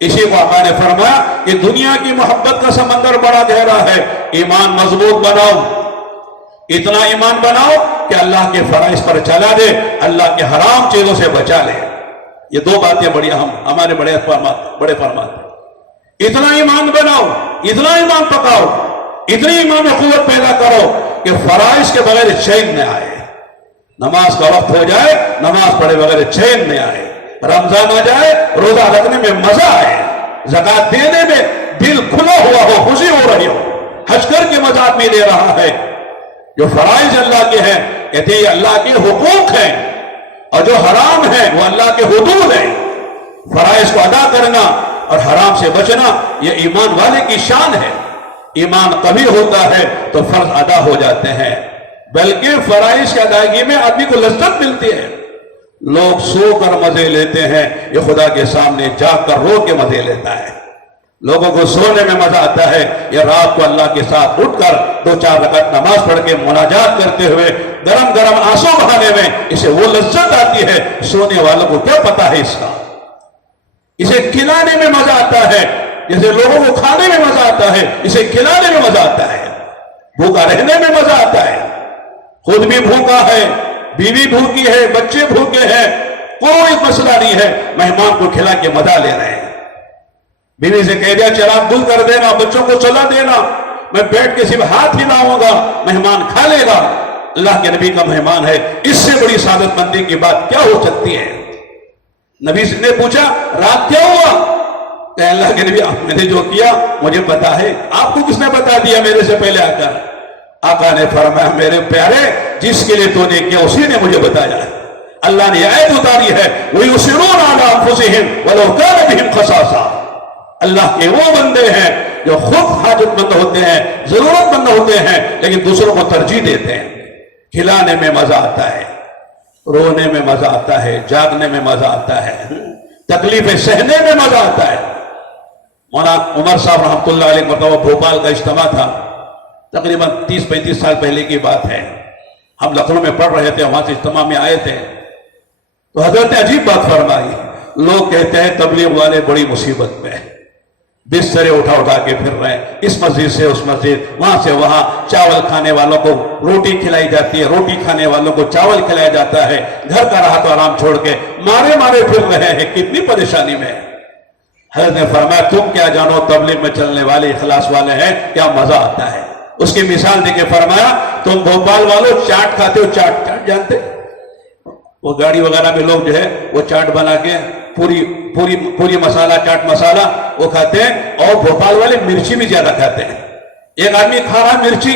اسی کو آقا نے فرمایا کہ دنیا کی محبت کا سمندر بڑا گہرا ہے، ایمان مضبوط بناؤ، اتنا ایمان بناؤ کہ اللہ کے فرائض پر چلا دے، اللہ کے حرام چیزوں سے بچا لے۔ یہ دو باتیں بڑی اہم ہمارے بڑے فرماتے، اتنا ایمان بناؤ، اتنا ایمان پکاؤ، اتنی ایمان میں قوت پیدا کرو کہ فرائض کے بغیر چین نہ آئے، نماز کا وقت ہو جائے نماز پڑھے بغیر چین نہ آئے، رمضان آ جائے روزہ رکھنے میں مزہ آئے, زکات دینے میں دل کھلا ہوا ہو, خوشی ہو رہی ہو, حج کر کے مزہ آدمی لے رہا ہے. جو فرائض اللہ کے ہیں کہتے ہیں یہ اللہ کے حقوق ہیں, اور جو حرام ہیں وہ اللہ کے حدود ہیں. فرائض کو ادا کرنا اور حرام سے بچنا یہ ایمان والے کی شان ہے. ایمان قوی ہوتا ہے تو فرض ادا ہو جاتے ہیں, بلکہ فرائض کی ادائیگی میں آدمی کو لذت ملتی ہے. لوگ سو کر مزے لیتے ہیں, یہ خدا کے سامنے جاگ کر رو کے مزے لیتا ہے. لوگوں کو سونے میں مزہ آتا ہے, یہ رات کو اللہ کے ساتھ اٹھ کر 2-4 رکعت نماز پڑھ کے مناجات کرتے ہوئے گرم گرم آنسو بہانے میں اسے وہ لذت آتی ہے. سونے والوں کو کیا پتا ہے اس کا. اسے کھلانے میں مزہ آتا ہے, جیسے لوگوں کو کھانے میں مزہ آتا ہے اسے کھلانے میں مزہ آتا ہے. بھوکا رہنے میں مزہ آتا ہے. خود بھی بھوکا ہے, بیوی بھوکی ہے, بچے بھوکے ہیں, کوئی مسئلہ نہیں ہے, مہمان کو کھلا کے مزہ لے رہے ہیں. بیوی سے کہہ دیا چراغ بند کر دینا, بچوں کو چلا دینا, میں بیٹھ کے صرف ہاتھ ہلاؤں گا, مہمان کھا لے گا. اللہ کے نبی کا مہمان ہے, اس سے بڑی سعادت مندی کی بات کیا ہو سکتی ہے. نبی نے پوچھا رات کیا ہوا؟ کہ اللہ کے نبی میں نے جو کیا مجھے پتا ہے, آپ کو کس نے بتا دیا میرے سے پہلے آ کر؟ آقا نے فرمایا میرے پیارے جس کے لیے تو نے کیا اسی نے مجھے بتایا ہے. اللہ نے آیت اتاری ہے وَيُسِرُونَ عَلَىٰ أَنفُسِهِمْ وَلَوْ كَانَ بِهِمْ خَصَاصَةٌ. اللہ کے وہ بندے ہیں جو خود حاجت مند ہوتے ہیں, ضرورت مند ہوتے ہیں, لیکن دوسروں کو ترجیح دیتے ہیں. کھلانے میں مزہ آتا ہے, رونے میں مزہ آتا ہے, جاگنے میں مزہ آتا ہے, تکلیفیں سہنے میں مزہ آتا ہے. مولانا عمر صاحب رحمۃ اللہ علیہ مرتبہ بھوپال کا اجتماع تھا, تقریباً 30-35 سال پہلے کی بات ہے. ہم لکھنؤ میں پڑھ رہے تھے, وہاں سے اجتماع میں آئے تھے, تو حضرت نے عجیب بات فرمائی. لوگ کہتے ہیں تبلیغ والے بڑی مصیبت میں, بسترے اٹھا کے پھر رہے ہیں, اس مسجد سے اس مسجد, وہاں سے وہاں. چاول کھانے والوں کو روٹی کھلائی جاتی ہے, روٹی کھانے والوں کو چاول کھلایا جاتا ہے, گھر کا راحت و آرام چھوڑ کے مارے پھر رہے ہیں, کتنی پریشانی میں. حضرت نے فرمایا تم کیا جانو, تبلیغ میں چلنے والے اخلاص والے ہیں, کیا مزہ آتا ہے. اس کی مثال دے کے فرمایا تم بھوپال والوں چاٹ کھاتے ہو, چاٹ جانتے, وہ گاڑی وغیرہ میں لوگ جو ہے وہ چاٹ بنا کے پوری مسالہ, چاٹ مسالہ وہ کھاتے ہیں, اور بھوپال والے مرچی بھی زیادہ کھاتے ہیں. ایک آدمی کھا رہا ہے مرچی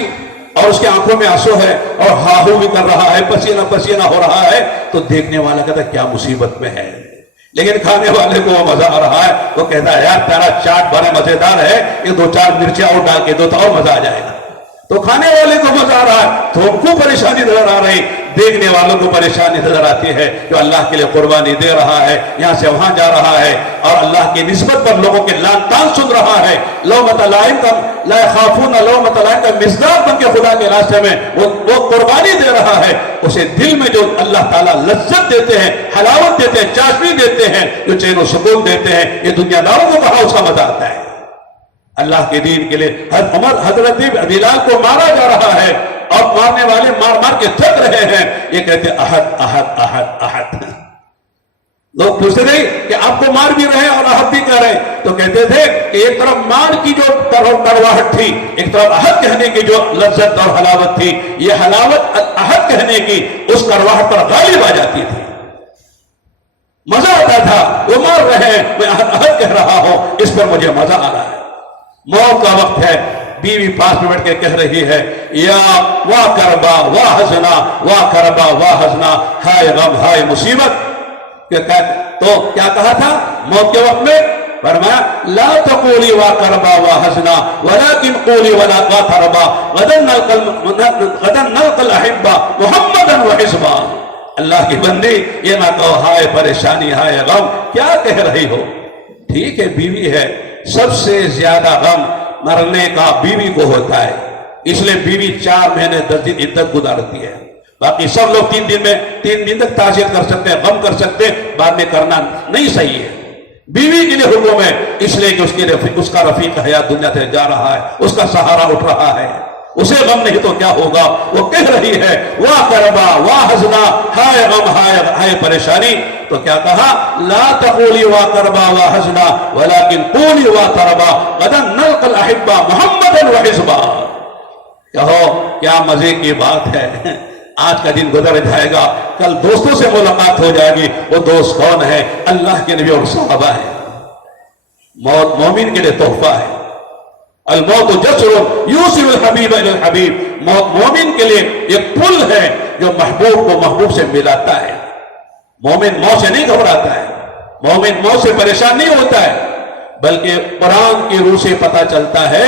اور اس کے آنکھوں میں آنسو ہے اور ہاہو بھی کر رہا ہے, پسینہ ہو رہا ہے, تو دیکھنے والا کہتا ہے کیا مصیبت میں ہے. لیکن کھانے والے کو وہ مزہ آ رہا ہے, وہ کہتا ہے یار تیرا چاٹ بڑا مزیدار ہے, یہ 2-4 مرچیں اور ڈال کے دو تو اور مزہ آ جائے گا. تو کھانے والے کو مزہ آ رہا ہے, تو ہم کو پریشانی نظر آ رہی, دیکھنے والوں کو پریشانی نظر آتی ہے. جو اللہ کے لیے قربانی دے رہا ہے, یہاں سے وہاں جا رہا ہے, اور اللہ کی نسبت پر لوگوں کے لعن طعن سن رہا ہے, لومۃ لائم کا لا یخافون لومۃ لائم کا مصداق بن کے خدا کے راستے میں وہ قربانی دے رہا ہے. اسے دل میں جو اللہ تعالیٰ لذت دیتے ہیں, حلاوت دیتے ہیں, چاشنی دیتے ہیں, جو چین و سکون دیتے ہیں, یہ دنیا داروں کو کہاں اس کا مزہ آتا ہے. اللہ کے دین کے لیے حضرت بلال کو مارا جا رہا ہے, اور مارنے والے مار کے تھک رہے ہیں. یہ کہتے احد احد احد احد. لوگ پوچھتے تھے کہ آپ کو مار بھی رہے اور احد بھی کر رہے, تو کہتے تھے کہ ایک طرف مان کی جو کڑواہٹ تھی, ایک طرف احد کہنے کی جو لذت اور حلاوت تھی, یہ حلاوت احد کہنے کی اس کڑواہٹ پر غالب آ جاتی تھی. مزہ آتا تھا, وہ مار رہے ہیں, میں احد کہہ رہا ہوں, اس پر مجھے مزہ آ رہا ہے. موت کا وقت ہے, بیوی پاس میں بیٹھ کے کہہ رہی ہے یا واہ کربا واہ حزنا, واہ کربا واہ حزنا, ہائے غم ہائے مصیبت. تو کیا کہا تھا موت کے وقت میں؟ فرمایا لا تقولی واہ کربا واہ حزنا ولکن قولی ولا کربا غدا نلقى الاحبا محمدا وحزبا. اللہ کی بندی یہ نہ کہو ہائے پریشانی ہائے غم, کیا کہہ رہی ہو. ٹھیک ہے بیوی ہے, سب سے زیادہ غم مرنے کا بیوی کو ہوتا ہے, اس لیے بیوی 4 مہینے 10 دن عدت گزارتی ہے. باقی سب لوگ 3 دن تک تعزیت کر سکتے ہیں, غم کر سکتے ہیں, بعد میں کرنا نہیں صحیح ہے. بیوی کے لیے حکم ہے, اس لیے کہ اس کا رفیق حیات دنیا سے جا رہا ہے, اس کا سہارا اٹھ رہا ہے, اسے غم نہیں تو کیا ہوگا. وہ کہہ رہی ہے واہ کربا واہ حزنا, ہائے غم ہائے پریشانی. تو کیا کہا لا تقولی واہ کربا واہ حزنا ولکن قولی واہ کربا غدا نلقى الاحبا محمدا وحزبا. کہو کیا مزے کی بات ہے, آج کا دن گزر جائے گا، کل دوستوں سے ملاقات ہو جائے گی. وہ دوست کون ہے؟ اللہ کے نبی اور صحابہ ہیں. موت مومن کے لیے تحفہ ہے. الموت جسر یوصل الحبیب الی الحبیب. موت مومن کے لیے ایک پل ہے جو محبوب کو محبوب سے ملاتا ہے. مومن موت سے نہیں گھبراتا ہے، مومن موت سے پریشان نہیں ہوتا ہے، بلکہ قرآن کی روح سے پتہ چلتا ہے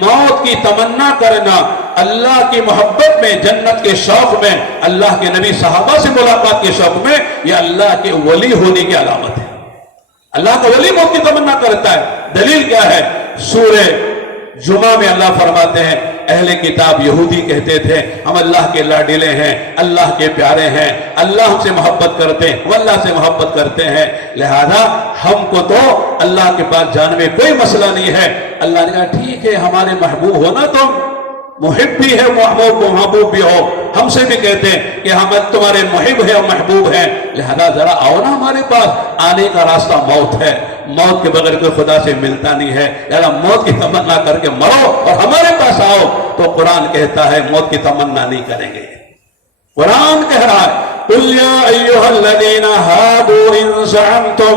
موت کی تمنا کرنا اللہ کی محبت میں، جنت کے شوق میں، اللہ کے نبی صحابہ سے ملاقات کے شوق میں، یہ اللہ کے ولی ہونے کی علامت ہے. اللہ کا ولی موت کی تمنا کرتا ہے. دلیل کیا ہے؟ سورہ جمعہ میں اللہ فرماتے ہیں اہل کتاب یہودی کہتے تھے ہم اللہ کے لاڈلے ہیں، اللہ کے پیارے ہیں، اللہ ہم سے محبت کرتے ہیں، ہم اللہ سے محبت کرتے ہیں، لہذا ہم کو تو اللہ کے پاس جانے میں کوئی مسئلہ نہیں ہے. اللہ نے کہا ٹھیک ہے، ہمارے محبوب ہونا تم محب بھی ہے، محبوب بھی ہو. ہم سے بھی کہتے ہیں کہ ہم تمہارے محب ہیں اور محبوب ہیں، لہذا ذرا آؤ نا ہمارے پاس. آنے کا راستہ موت ہے، موت کے بغیر کوئی خدا سے ملتا نہیں ہے، لہذا موت کی تمنا کر کے مرو اور ہمارے پاس آؤ. تو قرآن کہتا ہے موت کی تمنا نہیں کریں گے. قرآن کہہ رہا ہے قُلْ يَا أَيُّهَا الَّذِينَ هَادُوا إِن زَعَمْتُمْ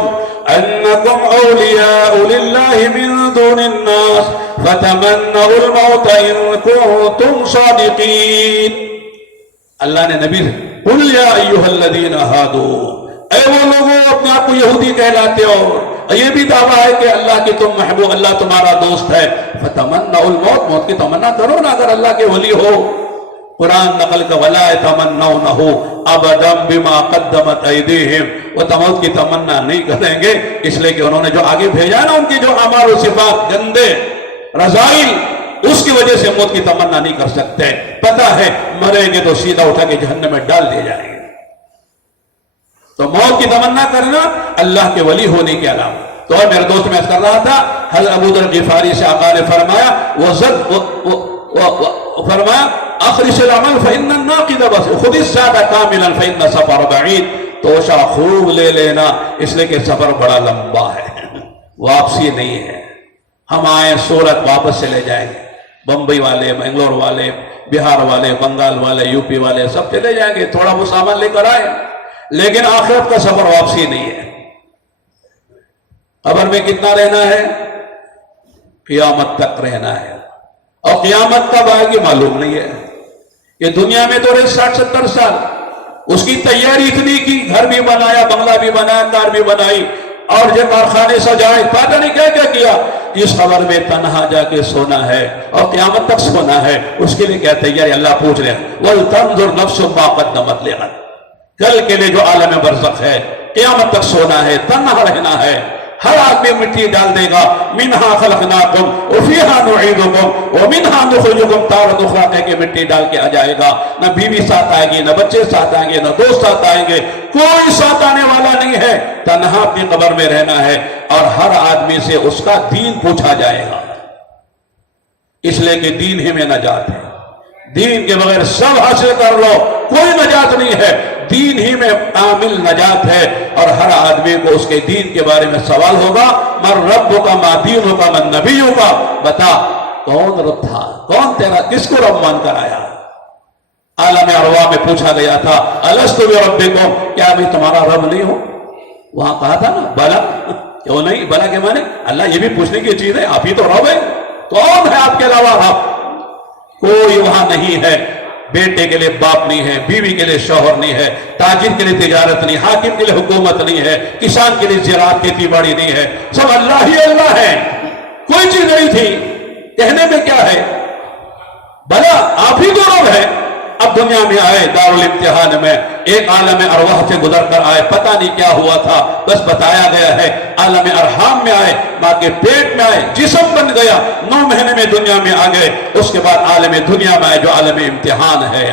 أَنَّكُمْ أَوْلِيَاءُ لِلَّهِ مِن دُونِ النَّاسِ فَتَمَنَّوُا الْمَوْتَ إِن كُنتُمْ صَادِقِينَ. اللہ نے نبی سے قُلْ يَا أَيُّهَا الَّذِينَ هَادُوا، اے وہ لوگوں اپنے آپ کو یہودی کہلاتے ہو، یہ بھی دعویٰ ہے کہ اللہ کی تم محبوب، اللہ تمہارا دوست ہے، فَتَمَنَّوُا الْمَوْتَ، موت کی تمنا کرو نا اگر اللہ کے ولی ہو. قرآن نقل کا وَلَا يَتَمَنَّوْنَهُ أَبَدًا بِمَا قَدَّمَتْ أَيْدِيهِمْ، وہ موت کی تمنا نہیں کریں گے اس لیے کہ انہوں نے جو آگے بھیجا نا ان کی جو اعمال و صفات گندے رذائل، اس کی وجہ سے موت کی تمنا نہیں کر سکتے. پتہ ہے مریں گے تو سیدھا اٹھا کے جہنم میں ڈال دیے جائیں گے. تو موت کی تمنا کرنا اللہ کے ولی ہونے کی علامت. تو اور میرے دوست میں عرض کر رہا تھا حضرت ابو ذر غفاری سے آقا نے فرمایا اخرش العمل فإن الناقد بس خود السادہ کاملا فإن سفر بعید. توشہ خوب لے لینا اس لیے کہ سفر بڑا لمبا ہے، واپسی نہیں ہے. ہم آئے سورت واپس سے لے جائیں گے. بمبئی والے، بنگلور والے، بہار والے، بنگال والے، یو پی والے سب چلے جائیں گے، تھوڑا وہ سامان لے کر آئے، لیکن آخرت کا سفر واپسی نہیں ہے. قبر میں کتنا رہنا ہے؟ قیامت تک رہنا ہے، اور قیامت کب آئے گی معلوم نہیں ہے. یہ دنیا میں تو رہے 60-70 سال، اس کی تیاری اتنی کی، گھر بھی بنایا، بنگلہ بھی بنایا، کار بھی بنائی، اور جو کارخانے سجائے، پتہ نہیں کیا کیا. اس خبر میں تنہا جا کے سونا ہے اور قیامت تک سونا ہے، اس کے لیے کیا تیاری؟ اللہ پوچھ رہے ہیں وَلْتَنْظُرْ نَفْسٌ مَا قَدَّمَتْ لِغَدٍ. کل کے لیے جو عالم برزخ ہے، قیامت تک سونا ہے، تنہا رہنا ہے. ہر آدمی مٹی ڈال دے گا. منہا خلقناکم وفیہا نعیدکم ومنہا نخرجکم تارۃ اخری، کہہ کے مٹی ڈال کے آ جائے گا. نہ بیوی ساتھ آئے گی، نہ بچے ساتھ آئیں گے، نہ دوست ساتھ آئیں گے، کوئی ساتھ آنے والا نہیں ہے. تنہا اپنی قبر میں رہنا ہے، اور ہر آدمی سے اس کا دین پوچھا جائے گا، اس لیے کہ دین ہی میں نجات ہے. دین کے بغیر سب حاصل کر لو، کوئی نجات نہیں ہے. دین ہی میں کامل نجات ہے، اور ہر آدمی کو اس کے دین کے بارے میں سوال ہوگا من ربک ما دینک من نبیک. بتا کون رب تھا، کون تیرا، کس کو رب مان کر آیا؟ عالم ارواح میں پوچھا گیا تھا الست بربکم، کیا میں تمہارا رب نہیں ہوں؟ وہاں کہا تھا نا بلا. کیوں نہیں؟ بلا کے معنی اللہ یہ بھی پوچھنے کی چیز ہے، آپ ہی تو رب ہے، کون ہے آپ کے علاوہ رب؟ کوئی وہاں نہیں ہے. بیٹے کے لیے باپ نہیں ہے، بیوی کے لیے شوہر نہیں ہے، تاجر کے لیے تجارت نہیں، حاکم کے لیے حکومت نہیں ہے، کسان کے لیے زراعت کھیتی باڑی نہیں ہے، سب اللہ ہی اللہ ہے. کوئی چیز نہیں تھی. کہنے میں کیا ہے؟ بلا آپ ہی تو رب ہے. اب دنیا میں آئے دارالامتحان میں، ایک عالم ارواح سے گزر کر آئے، پتہ نہیں کیا ہوا تھا، بس بتایا گیا ہے. عالم ارحام میں آئے، ماں کے پیٹ میں آئے، جسم بن گیا، 9 مہینے میں دنیا میں آ گئے. اس کے بعد عالم دنیا میں آئے جو عالم امتحان ہے،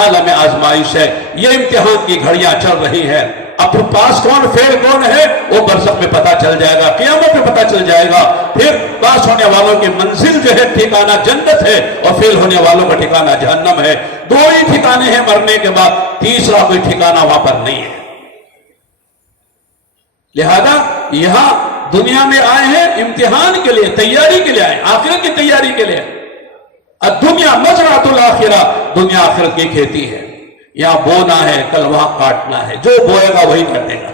عالم آزمائش ہے. یہ امتحان کی گھڑیاں چل رہی ہیں. اب پاس کون فیل کون ہے وہ برزخ میں پتہ چل جائے گا، قیامت میں پتہ چل جائے گا. پھر پاس ہونے والوں کی منزل جو ہے ٹھکانہ جنت ہے، اور فیل ہونے والوں کا ٹھکانہ جہنم ہے. 2 ہی ٹھکانے ہیں مرنے کے بعد، تیسرا کوئی ٹھکانہ وہاں پر نہیں ہے. لہذا یہاں دنیا میں آئے ہیں امتحان کے لیے، تیاری کے لیے آئے، آخرت کی تیاری کے لیے. الدنیا مزرعۃ الآخرہ، دنیا آخرت کی کھیتی ہے. یہاں بونا ہے کل وہاں کاٹنا ہے، جو بوئے گا وہی کاٹے گا۔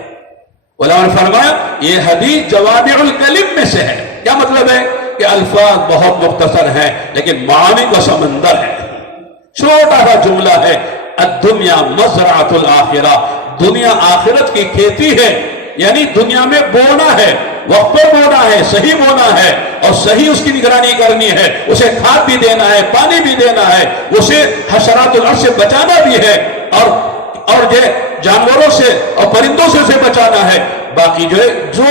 علماء نے فرمایا یہ حدیث جوامع الکلم میں سے ہے۔ کیا مطلب ہے؟ کہ الفاظ بہت مختصر ہیں لیکن معانی کا سمندر ہے۔ چھوٹا سا جملہ ہے، الدنیا مزرعۃ الآخرہ، دنیا آخرت کی کھیتی ہے، یعنی دنیا میں بونا ہے، وقت پر بونا ہے، صحیح بونا ہے، اور صحیح اس کی نگرانی کرنی ہے، اسے کھاد بھی دینا ہے، پانی بھی دینا ہے، اسے حشرات الارض سے بچانا بھی ہے، اور یہ جانوروں سے اور پرندوں سے اسے بچانا ہے۔ باقی جو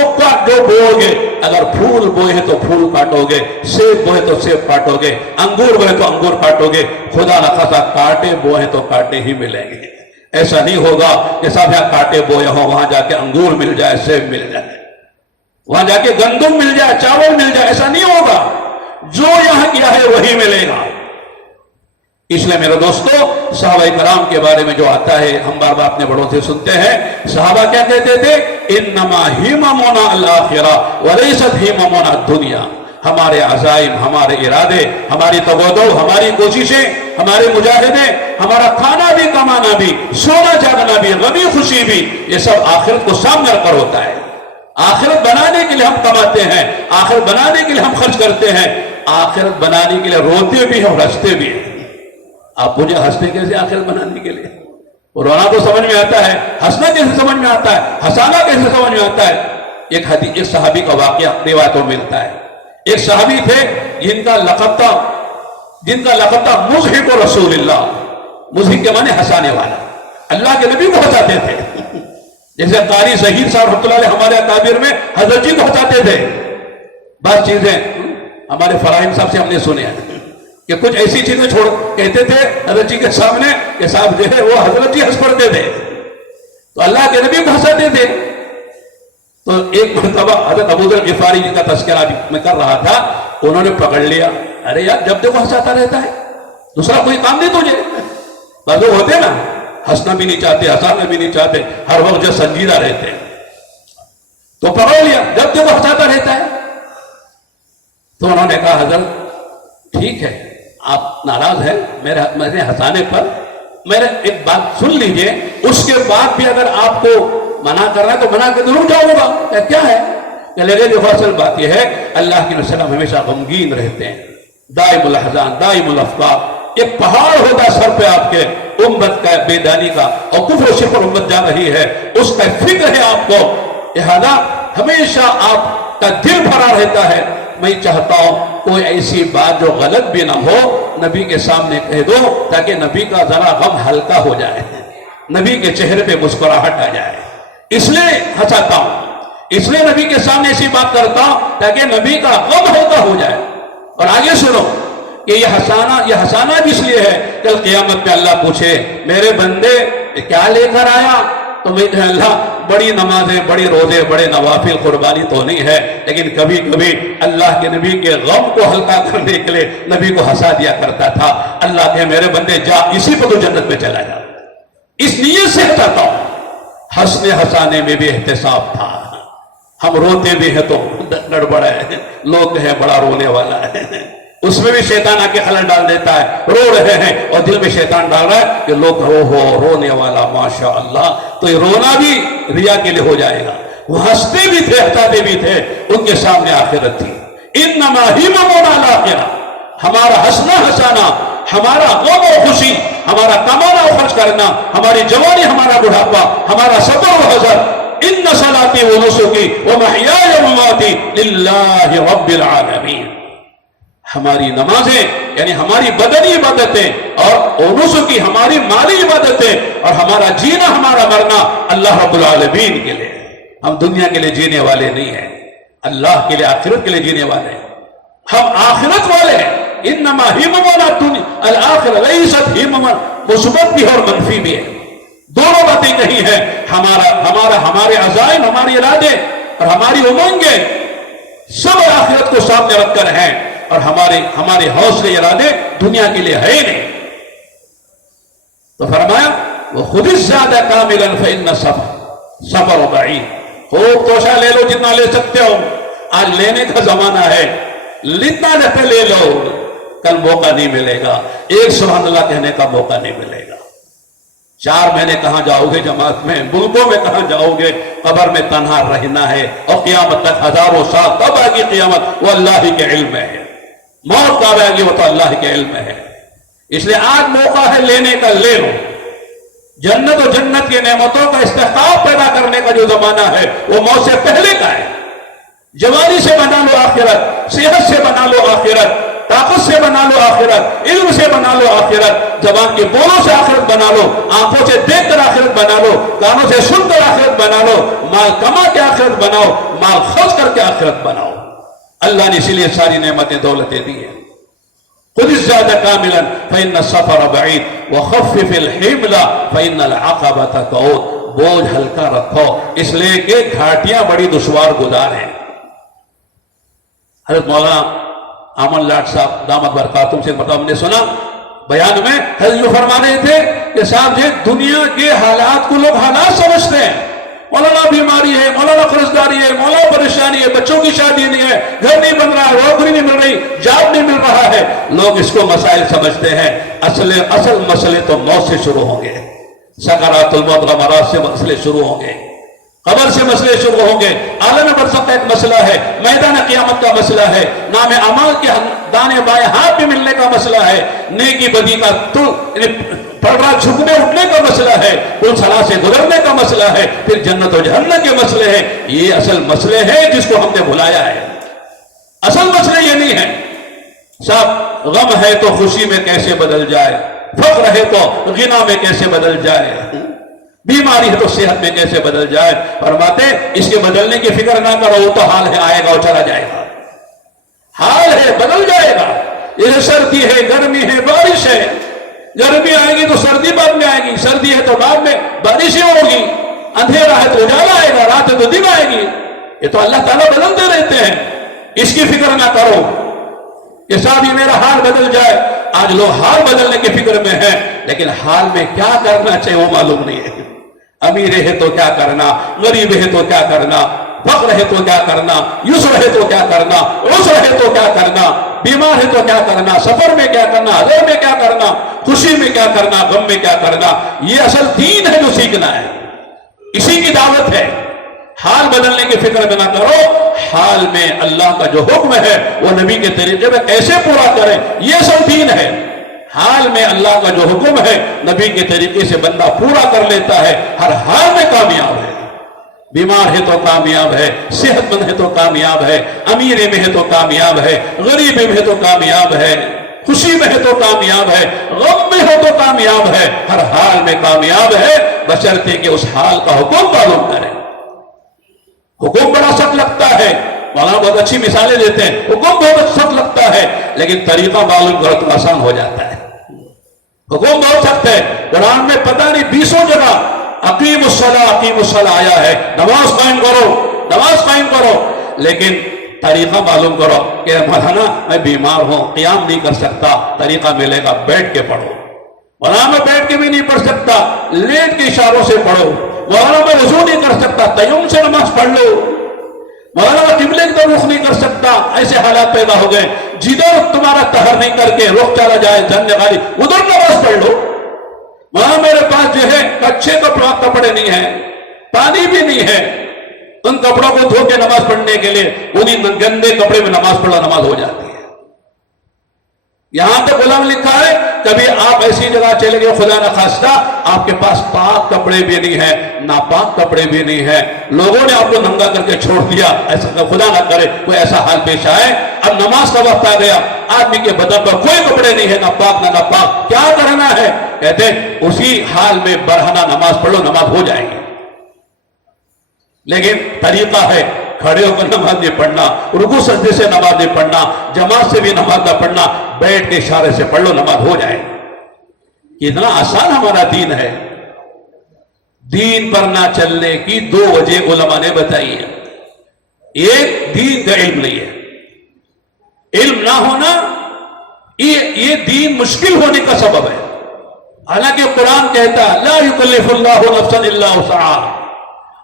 بوؤ گے، اگر پھول بوئے ہیں تو پھول کاٹو گے، سیب بوئے تو سیب کاٹو گے، انگور بوئے تو انگور کاٹو گے، خدا نخواستہ کاٹے بوئے تو کاٹے ہی ملیں گے۔ ایسا نہیں ہوگا کہ صاحب یہاں کاٹے بوئے ہوں، وہاں جا کے انگور مل جائے، سیب مل جائے، وہاں جا کے گندم مل جائے، چاول مل جائے، ایسا نہیں ہوگا۔ جو یہاں کیا ہے وہی ملے گا۔ اس لیے میرے دوستو، صحابہ کرام کے بارے میں جو آتا ہے، ہم بار بار اپنے بڑوں سے سنتے ہیں، صحابہ کیا کہتے تھے؟ انما ہممنا الآخرہ ولیست ہممنا الدنیا۔ ہمارے عزائم، ہمارے ارادے، ہماری تگودو، ہماری کوششیں، ہمارے مجاہدے، ہمارا کھانا بھی، کمانا بھی، سونا جاگنا بھی، غمی خوشی بھی، یہ سب آخرت کو سامنے رکھ کر ہوتا ہے۔ آخرت بنانے کے لیے ہم کماتے ہیں، آخرت بنانے کے لیے ہم خرچ کرتے ہیں، آخرت بنانے کے لیے روتے بھی ہیں اور ہنستے بھی ہیں۔ آپ مجھے ہنستے کیسے آخرت بنانے کے لیے؟ رونا تو سمجھ میں آتا ہے، ہنسنا کیسے سمجھ میں آتا ہے، ہنسانا کیسے سمجھ میں آتا ہے؟ ایک صحابی کا واقعہ روایتوں میں ملتا ہے۔ ایک صحابی تھے جن کا لقب تھا مضحک رسول اللہ۔ مضحک کے معنی ہنسانے والا، اللہ کے نبی کو ہنساتے تھے۔ جیسے قاری ظہیر صاحب رحمۃ اللہ علیہ ہمارے اکابر میں حضرت جی کو ہنساتے تھے۔ بعض چیزیں ہمارے فراہم صاحب سے ہم نے سنے ہیں کہ کچھ ایسی چیزیں کہتے تھے حضرت جی کے سامنے کہ صاحب جو ہے وہ حضرت جی ہنس پڑتے تھے، تو اللہ کے نبی کو ہنساتے تھے۔ تو ایک مرتبہ حضرت ابو ذر غفاری جی کا تذکرہ بھی میں کر رہا تھا، انہوں نے پکڑ لیا، ارے یار جب دیکھو ہنساتا رہتا ہے، دوسرا کوئی کام نہیں تجھے؟ بعض لوگ ہوتے نا، ہنسنا بھی نہیں چاہتے، ہنسانا بھی نہیں چاہتے، ہر وقت جو سنجیدہ رہتے ہیں، تو پکڑ لیا جب دیکھو ہنساتا رہتا ہے۔ تو انہوں نے کہا حضرت ٹھیک ہے، آپ ناراض ہیں میرے ہنسانے پر، میرے ایک بات سن لیجئے، اس کے بعد بھی اگر آپ کو منع کرنا ہے تو منع کے ضرور جاؤں گا۔ کیا ہے؟ کہ لگے دیکھو اصل بات یہ ہے اللہ کے رسول ہمیشہ غمگین رہتے ہیں، دائم الاحزان، دائم الافکار، ایک پہاڑ ہوگا سر پہ آپ کے امت کا بے دانی کا، اور کفر و شکر امت جا رہی ہے، اس کا فکر ہے آپ کو، لہذا ہمیشہ آپ کا دل بھرا رہتا ہے۔ میں چاہتا ہوں کوئی ایسی بات جو غلط بھی نہ ہو نبی کے سامنے کہہ دو، تاکہ نبی کا ذرا غم ہلکا ہو جائے، نبی کے چہرے پہ مسکراہٹ آ جائے۔ اس لیے ہنساتا ہوں، اس لیے نبی کے سامنے ایسی بات کرتا ہوں تاکہ نبی کا غم ہلکا ہو جائے۔ اور آگے سنو کہ یہ ہنسانا بھی اس لیے ہے، کل قیامت میں اللہ پوچھے میرے بندے کیا لے کر آیا؟ تو میں کہا اللہ بڑی نمازیں، بڑی روزے، بڑے نوافل، قربانی تو نہیں ہے، لیکن کبھی کبھی اللہ کے نبی کے غم کو ہلکا کرنے کے لیے نبی کو ہنسا دیا کرتا تھا۔ اللہ کہ میرے بندے جا، اسی پہ تو جنت میں چلا جا۔ اس نیت سے ہنساتا ہوں۔ ہنسنے ہنسانے میں بھی احتساب تھا، ہم روتے بھی ہیں تو گڑبڑ ہے، لوگ ہیں بڑا رونے والا ہے، اس میں بھی شیطان آ کے خلل ڈال دیتا ہے، رو رہے ہیں اور دل میں شیطان ڈال رہا ہے کہ لوگ رونے والا ماشاء اللہ، تو یہ رونا بھی ریا کے لیے ہو جائے گا۔ وہ ہنستے بھی تھے، ہنساتے بھی تھے، ان کے سامنے آخرت تھی۔ انما ہممنا الآخرہ، ہمارا ہنسنا ہنسانا، ہمارا غم و خوشی، ہمارا کمانا و خرچ کرنا، ہماری جوانی، ہمارا بڑھاپا، ہمارا صبر و حضر، ان صلاتی و نسکی و محیای و مماتی للہ رب العالمین، ہماری نمازیں یعنی ہماری بدنی عبادتیں اور نسکی ہماری مالی عبادتیں، اور ہمارا جینا، ہمارا مرنا اللہ رب العالمین کے لیے۔ ہم دنیا کے لیے جینے والے نہیں ہیں، اللہ کے لیے، آخرت کے لیے جینے والے ہیں، ہم آخرت والے ہیں۔ انما ہممنا الآخرہ لیست ہمما، مثبت بھی ہے اور منفی بھی ہے، دونوں باتیں کہی ہیں۔ ہمارے عزائم، ہمارے ارادے اور ہماری امنگیں سب آخرت کو سامنے رکھ کر ہیں، اور ہمارے حوصلے ارادے دنیا کے لیے ہے نہیں۔ تو فرمایا وہ خود زیادہ کاملا فإن صبر بعید، خوب توشہ لے لو جتنا لے سکتے ہو، آج لینے کا زمانہ ہے، جتنا جتنے لے لو، کل موقع نہیں ملے گا، ایک سبحان اللہ کہنے کا موقع نہیں ملے گا۔ 4 مہینے کہاں جاؤ گے جماعت میں، ملکوں میں کہاں جاؤ گے، قبر میں تنہا رہنا ہے، اور قیامت تک ہزاروں سال کب آئے گی قیامت، وہ اللہ ہی کے علم میں ہے، موت کب آئے گی وہ تو اللہ کے علم میں ہے۔ اس لیے آج موقع ہے لینے کا، لے لو۔ جنت و جنت کی نعمتوں کا استحقاق پیدا کرنے کا جو زمانہ ہے وہ موت سے پہلے کا ہے۔ جوانی سے بنا لو آخرت، صحت سے بنا لو آخرت، طاقت سے بنا لو آخرت، علم سے بنا لو آخرت، زبان کے بولوں سے آخرت بنا لو، آنکھوں سے دیکھ کر آخرت بنا لو، کانوں سے سن کر آخرت بنا لو، مال کما کے آخرت بناؤ، مال خرچ کر کے آخرت بناؤ۔ اللہ نے اسی لیے ساری نعمتیں دولتیں دی ہیں۔ خذ الزاد كاملا فإن السفر بعيد وخفف الحمل فإن العقبة طويل، بوجھ ہلکا رکھو اس لیے کہ گھاٹیاں بڑی دشوار گزار ہیں۔ حضرت مولانا امن لاٹ صاحب دامت برکاتہم سے ہم نے سنا بیان میں، حضرت جو فرما رہے تھے کہ صاحب جی دنیا کے حالات کو لوگ حالات سمجھتے ہیں، مولانا بیماری ہے، مولانا قرضداری ہے، مولانا پریشانی ہے، بچوں کی شادی نہیں ہے، گھر نہیں بن رہا ہے، نوکری نہیں مل رہی، جاب نہیں مل رہا ہے، لوگ اس کو مسائل سمجھتے ہیں۔ اصل مسئلے تو موت سے شروع ہوں گے، سکرات الموت غمرات سے مسئلے شروع ہوں گے، قبر سے مسئلے شروع ہوں گے، عالم برزخ کا ایک مسئلہ ہے، میدان قیامت کا مسئلہ ہے، نام اعمال کے دانے بائیں ہاتھ پہ ملنے کا مسئلہ ہے، نیکی بدی کا پڑھا جھکنے اٹھنے کا مسئلہ ہے، پل صلاح سے گزرنے کا مسئلہ ہے، پھر جنت و جہنم کے مسئلے ہیں۔ یہ اصل مسئلے ہیں جس کو ہم نے بھلایا ہے۔ اصل مسئلے یہ نہیں ہے صاحب غم ہے تو خوشی میں کیسے بدل جائے، فقر ہے تو غنا میں کیسے بدل جائے، بیماری ہے تو صحت میں کیسے بدل جائے۔ فرماتے اس کے بدلنے کی فکر نہ کرو، وہ تو حال ہے، آئے گا اور چلا جائے گا، حال ہے بدل جائے گا۔ یہ سردی ہے، گرمی ہے، بارش ہے، گرمی آئے گی تو سردی بعد میں آئے گی، سردی ہے تو بعد میں بارشیں ہوگی، اندھیرا ہے تو اجالا آئے گا، رات ہے تو دن آئے گی، یہ تو اللہ تعالیٰ بدلتے رہتے ہیں، اس کی فکر نہ کرو کہ صاحب یہ میرا حال بدل جائے۔ آج لوگ حال بدلنے کی فکر میں ہیں لیکن حال میں کیا کرنا چاہیے وہ معلوم نہیں ہے۔ امیر ہے تو کیا کرنا، غریب ہے تو کیا کرنا، فقر ہے تو کیا کرنا، یسر ہے تو کیا کرنا، عسر ہے تو کیا کرنا، بیمار ہے تو کیا کرنا، سفر میں کیا کرنا، حضر میں کیا کرنا، خوشی میں کیا کرنا، غم میں کیا کرنا۔ یہ اصل دین ہے جو سیکھنا ہے، اسی کی دعوت ہے۔ حال بدلنے کی فکر میں نہ کرو، حال میں اللہ کا جو حکم ہے وہ نبی کے طریقے میں کیسے پورا کریں، یہ اصل دین ہے۔ حال میں اللہ کا جو حکم ہے نبی کے طریقے سے بندہ پورا کر لیتا ہے، ہر حال میں کامیاب ہے۔ بیمار ہے تو کامیاب ہے، صحت مند ہے تو کامیاب ہے، امیر میں ہے تو کامیاب ہے، غریب میں ہے تو کامیاب ہے، خوشی میں ہے تو کامیاب ہے، غم میں ہو تو کامیاب ہے، ہر حال میں کامیاب ہے، بشرطے کہ اس حال کا حکم معلوم کریں۔ حکم بڑا سخت لگتا ہے، مولانا بہت اچھی مثالیں دیتے ہیں، حکم بہت سخت لگتا ہے لیکن طریقہ معلوم کرو تو آسان ہو جاتا ہے۔ حکم بہت سخت ہے، قرآن میں پتہ نہیں 20 جگہ اقیم الصلاۃ آیا ہے، نماز قائم کرو، نماز قائم کرو، لیکن طریقہ معلوم کرو کہ مولانا میں بیمار ہوں، قیام نہیں کر سکتا، طریقہ ملے گا بیٹھ کے پڑھو۔ مولانا میں بیٹھ کے بھی نہیں پڑھ سکتا، لیٹ کے اشاروں سے پڑھو۔ مولانا میں وضو نہیں کر سکتا، تیمم سے نماز پڑھ لو۔ مولانا میں قبلے کی طرف رخ نہیں کر سکتا، ایسے حالات پیدا ہو گئے، جدھر تمہارا طہر نہیں کر کے رخ چلا جائے جننے والی ادھر نماز پڑھ لو۔ وہاں میرے پاس جو ہے اچھے کپڑے نہیں ہیں، پانی بھی نہیں ہے، ان کپڑوں کو دھو کے نماز پڑھنے کے لیے انہیں گندے کپڑے میں نماز پڑھو، نماز ہو جاتی ہے۔ یہاں تک علماء لکھا ہے کبھی آپ ایسی جگہ چلے گئے خدا نہ خواستہ آپ کے پاس پاک کپڑے بھی نہیں ہیں، ناپاک کپڑے بھی نہیں ہیں، لوگوں نے آپ کو ننگا کر کے چھوڑ دیا، ایسا خدا نہ کرے کوئی ایسا حال پیش آئے، اب نماز کا وقت آ گیا، آدمی کے بدن پر کوئی کپڑے نہیں ہے، نہ پاک نہ ناپاک، کیا کرنا ہے؟ کہتے ہیں اسی حال میں برہنہ نماز پڑھو، نماز ہو جائے گی۔ لیکن طریقہ ہے کھڑے ہو کر نماز نہیں پڑھنا، رکوع سجدے سے نماز نہیں پڑھنا، جماعت سے بھی نماز نہ پڑھنا، بیٹھ کے اشارے سے پڑھ لو، نماز ہو جائے گی۔ اتنا آسان ہمارا دین ہے۔ دین پر نہ چلنے کی 2 وجہ علماء نے بتائی ہے۔ ایک دین کا علم نہیں ہے، علم نہ ہونا یہ دین مشکل ہونے کا سبب ہے۔ حالانکہ قرآن کہتا ہے لا یکلف اللہ نفسا الا وسعہا،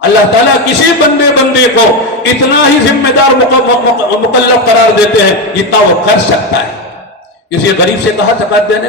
اللہ تعالیٰ کسی بندے کو اتنا ہی ذمہ دار مکلف قرار دیتے ہیں جتنا وہ کر سکتا ہے۔ کسی غریب سے کہا زکات دینے،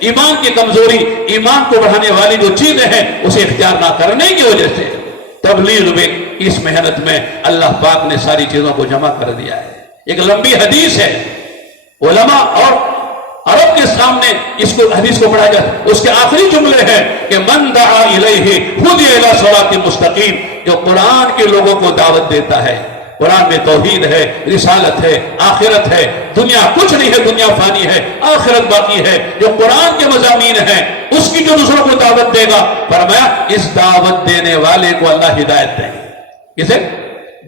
ایمان کی کمزوری، ایمان کو بڑھانے والی جو چیزیں ہیں اسے اختیار نہ کرنے کی وجہ سے تبلیغ میں اس محنت میں اللہ پاک نے ساری چیزوں کو جمع کر دیا ہے۔ ایک لمبی حدیث ہے، علماء اور عرب کے سامنے اس کو حدیث کو پڑھا جاتا ہے، اس کے آخری جملے ہیں کہ من دعا الیہ ہدی الی صراط مستقیم، جو قرآن کے لوگوں کو دعوت دیتا ہے۔ قرآن میں توحید ہے، رسالت ہے، آخرت ہے، دنیا کچھ نہیں ہے، دنیا فانی ہے، آخرت باقی ہے۔ جو قرآن کے مضامین ہیں اس کی جو دوسروں کو دعوت دے گا، فرمایا اس دعوت دینے والے کو اللہ ہدایت دیں گے۔ کسے؟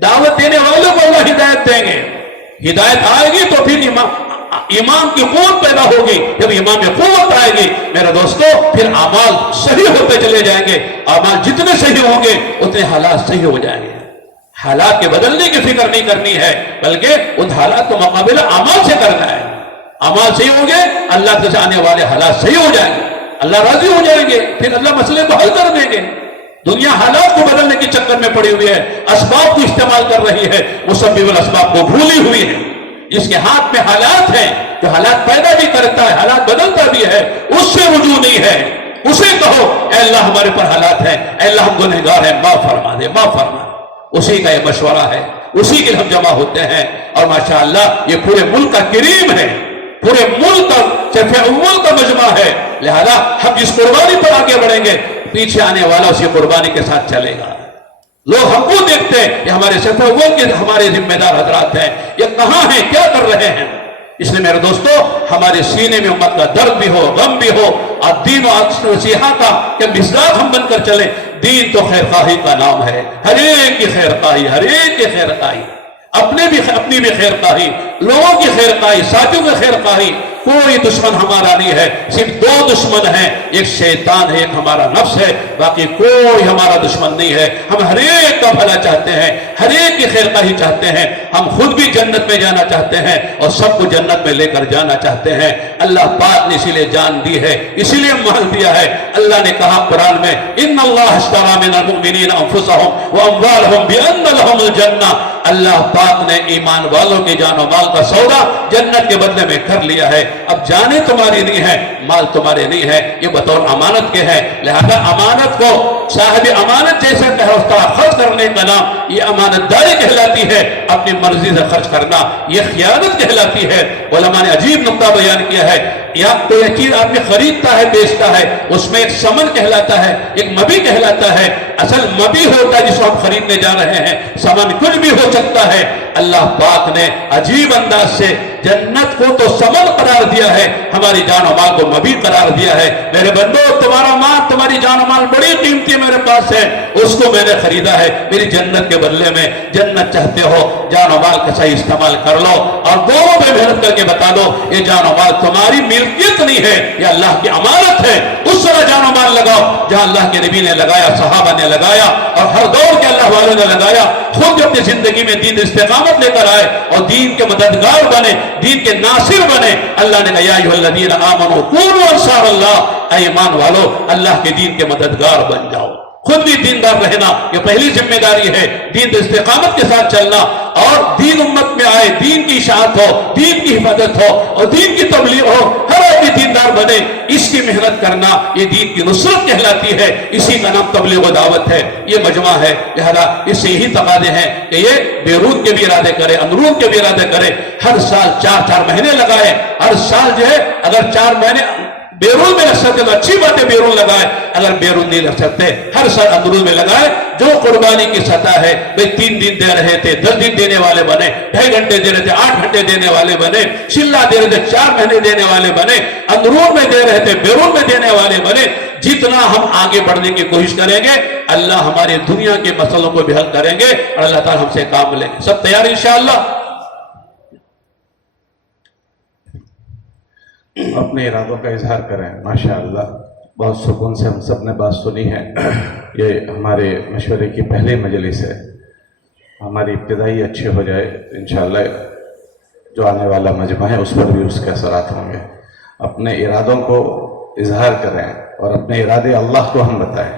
دعوت دینے والے کو اللہ ہدایت دیں گے۔ ہدایت آئے گی تو پھر ایمان کی قوت پیدا ہوگی۔ جب ایمان میں قوت آئے گی میرے دوستو، پھر اعمال صحیح ہوتے چلے جائیں گے۔ اعمال جتنے صحیح ہوں گے اتنے حالات صحیح ہو جائیں گے۔ حالات کے بدلنے کی فکر نہیں کرنی ہے، بلکہ ان حالات کو مقابلہ اعمال سے کرنا ہے۔ اعمال صحیح ہوں گے، اللہ سے آنے والے حالات صحیح ہو جائیں گے، اللہ راضی ہو جائیں گے، پھر اللہ مسئلے کو حل کر دیں گے۔ دنیا حالات کو بدلنے کے چکر میں پڑی ہوئی ہے، اسباب کو استعمال کر رہی ہے، مسبب الاسباب کو بھولی ہوئی ہے۔ جس کے ہاتھ میں حالات ہیں، جو حالات پیدا بھی کرتا ہے، حالات بدلتا بھی ہے، اس سے رجوع نہیں ہے۔ اسے کہو اے اللہ ہمارے پر حالات ہیں، اے اللہ ہم گنہگار ہیں، معاف فرما دے، معاف فرما دے۔ اسی کا یہ مشورہ ہے، اسی کے ہم جمع ہوتے ہیں، اور ماشاءاللہ یہ پورے ملک کا کریم ہے، پورے ملک کا صرف اول کا مجمع ہے، لہذا ہم جس قربانی پر آگے بڑھیں گے پیچھے آنے والا اسی قربانی کے ساتھ چلے گا۔ لوگ ہم کو دیکھتے ہیں کہ ہمارے صرف اول کے ہمارے ذمہ دار حضرات ہیں، یہ کہاں ہیں، کیا کر رہے ہیں۔ اس لیے میرے دوستو ہمارے سینے میں امت کا درد بھی ہو، غم بھی ہو، اور دین و نصیحت کا کہ مصداق ہم بن کر چلیں۔ دین تو خیر خواہی کا نام ہے، ہر ایک کی خیر خواہی، ہر ایک کی خیر خواہی، اپنی بھی خیر خواہی، لوگوں کی خیر خواہی، ساتھیوں کی خیر خواہی۔ کوئی دشمن ہمارا نہیں ہے، صرف دو دشمن ہیں، ایک شیطان ہے، ایک ہمارا نفس ہے، باقی کوئی ہمارا دشمن نہیں ہے۔ ہم ہر ایک کا بھلا چاہتے ہیں، ہر ایک کی خیر خواہی چاہتے ہیں، ہم خود بھی جنت میں جانا چاہتے ہیں اور سب کو جنت میں لے کر جانا چاہتے ہیں۔ اللہ پاک نے اسی لیے جان دی ہے، اسی لیے مال دیا ہے۔ اللہ نے کہا قرآن میں ان اللہ اشتری من المؤمنین انفسهم واموالهم بان لهم الجنہ، اللہ پاک نے ایمان والوں کی جان و مال کا سودا جنت کے بدلے میں کر لیا ہے۔ اب جانیں تمہاری نہیں ہے، مال تمہارے نہیں ہے، یہ بطور امانت کے ہے، لہذا امانت کو صاحب امانت جیسے ہوتا خرچ کرنے کا نام یہ امانت داری کہلاتی ہے، اپنی مرضی سے خرچ کرنا یہ خیانت کہلاتی ہے۔ علماء نے عجیب نقطہ بیان کیا ہے، یا کوئی چیز آدمی خریدتا ہے بیچتا ہے، اس میں ایک ثمن کہلاتا ہے، ایک مبی کہلاتا ہے۔ اصل مبی ہوتا ہے جس کو ہم خریدنے جا رہے ہیں، ثمن کچھ بھی ہو سکتا ہے۔ اللہ پاک نے عجیب انداز سے جنت کو تو ثمن قرار دیا ہے، ہماری جان و مال کو مبی قرار دیا ہے۔ میرے بندو تمہارا مال، تمہاری جان و مال بڑی قیمتی میرے پاس ہے، اس کو میں نے خریدا ہے میری جنت کے بدلے میں۔ جنت چاہتے ہو جان و مال کا صحیح استعمال کر لو، اور دونوں پہ محنت کر کے بتا دو یہ جان و مال تمہاری ملکیت نہیں ہے، یہ اللہ کی امانت ہے۔ اس طرح جان و مال لگاؤ جہاں اللہ کے نبی نے لگایا، صحابہ نے لگایا، اور ہر دور کے اللہ والوں نے لگایا۔ خود اپنی زندگی میں دین استقامت لے کر آئے اور دین کے مددگار بنے، دین کے ناصر بنے۔ اللہ نے کہا یا ایھا الذین آمنوا کونوا انصار اللہ، اے ایمان والو اللہ کے دین کے مددگار بن جاؤ۔ خود بھی دیندار رہنا یہ پہلی ذمہ داری ہے، دین استقامت کے ساتھ چلنا، اور دین امت میں آئے، دین کی اشاعت ہو، دین کی حفاظت ہو اور دین کی تبلیغ ہو، ہر آدمی دیندار بنے، اس کی محنت کرنا یہ دین کی نصرت کہلاتی ہے۔ اسی کا نام تبلیغ و دعوت ہے، یہ مجمع ہے۔ لہذا اس سے یہی تقاضے ہیں کہ یہ بیرون کے بھی ارادے کرے، اندرون کے بھی ارادے کرے، ہر سال 4 مہینے لگائے۔ ہر سال جو ہے اگر 4 مہینے بیرون میں لگ سکتے تو اچھی بات ہے، بیرون لگائے، اگر بیرون نہیں لگ سکتے ہر سال اندرون میں لگائے۔ جو قربانی کی سطح ہے، بھئی 3 دن دے رہے تھے 10 دن دینے والے بنے، 2.5 گھنٹے دے رہے تھے 8 گھنٹے دینے والے بنے، شلہ دے رہے تھے 4 مہینے دینے والے بنے، اندرون میں دے رہے تھے بیرون میں دینے والے بنے۔ جتنا ہم آگے بڑھنے کی کوشش کریں گے اللہ ہمارے دنیا کے مسئلوں کو بھی حل کریں گے اور اللہ تعالیٰ ہم سے کام لیں گے۔ سب تیار انشاءاللہ؟ اپنے ارادوں کا اظہار کریں۔ ماشاءاللہ بہت سکون سے ہم سب نے بات سنی ہے۔ یہ ہمارے مشورے کی پہلی مجلس ہے، ہماری ابتدائی اچھی ہو جائے انشاءاللہ جو آنے والا مجمع ہے اس پر بھی اس کے اثرات ہوں گے۔ اپنے ارادوں کو اظہار کریں اور اپنے ارادے اللہ کو ہم بتائیں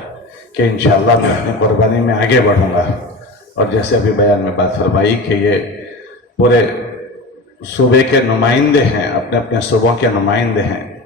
کہ انشاءاللہ میں اپنی قربانی میں آگے بڑھوں گا۔ اور جیسے ابھی بیان میں بات فرمائی کہ یہ پورے صوبے کے نمائندے ہیں، اپنے اپنے صوبوں کے نمائندے ہیں،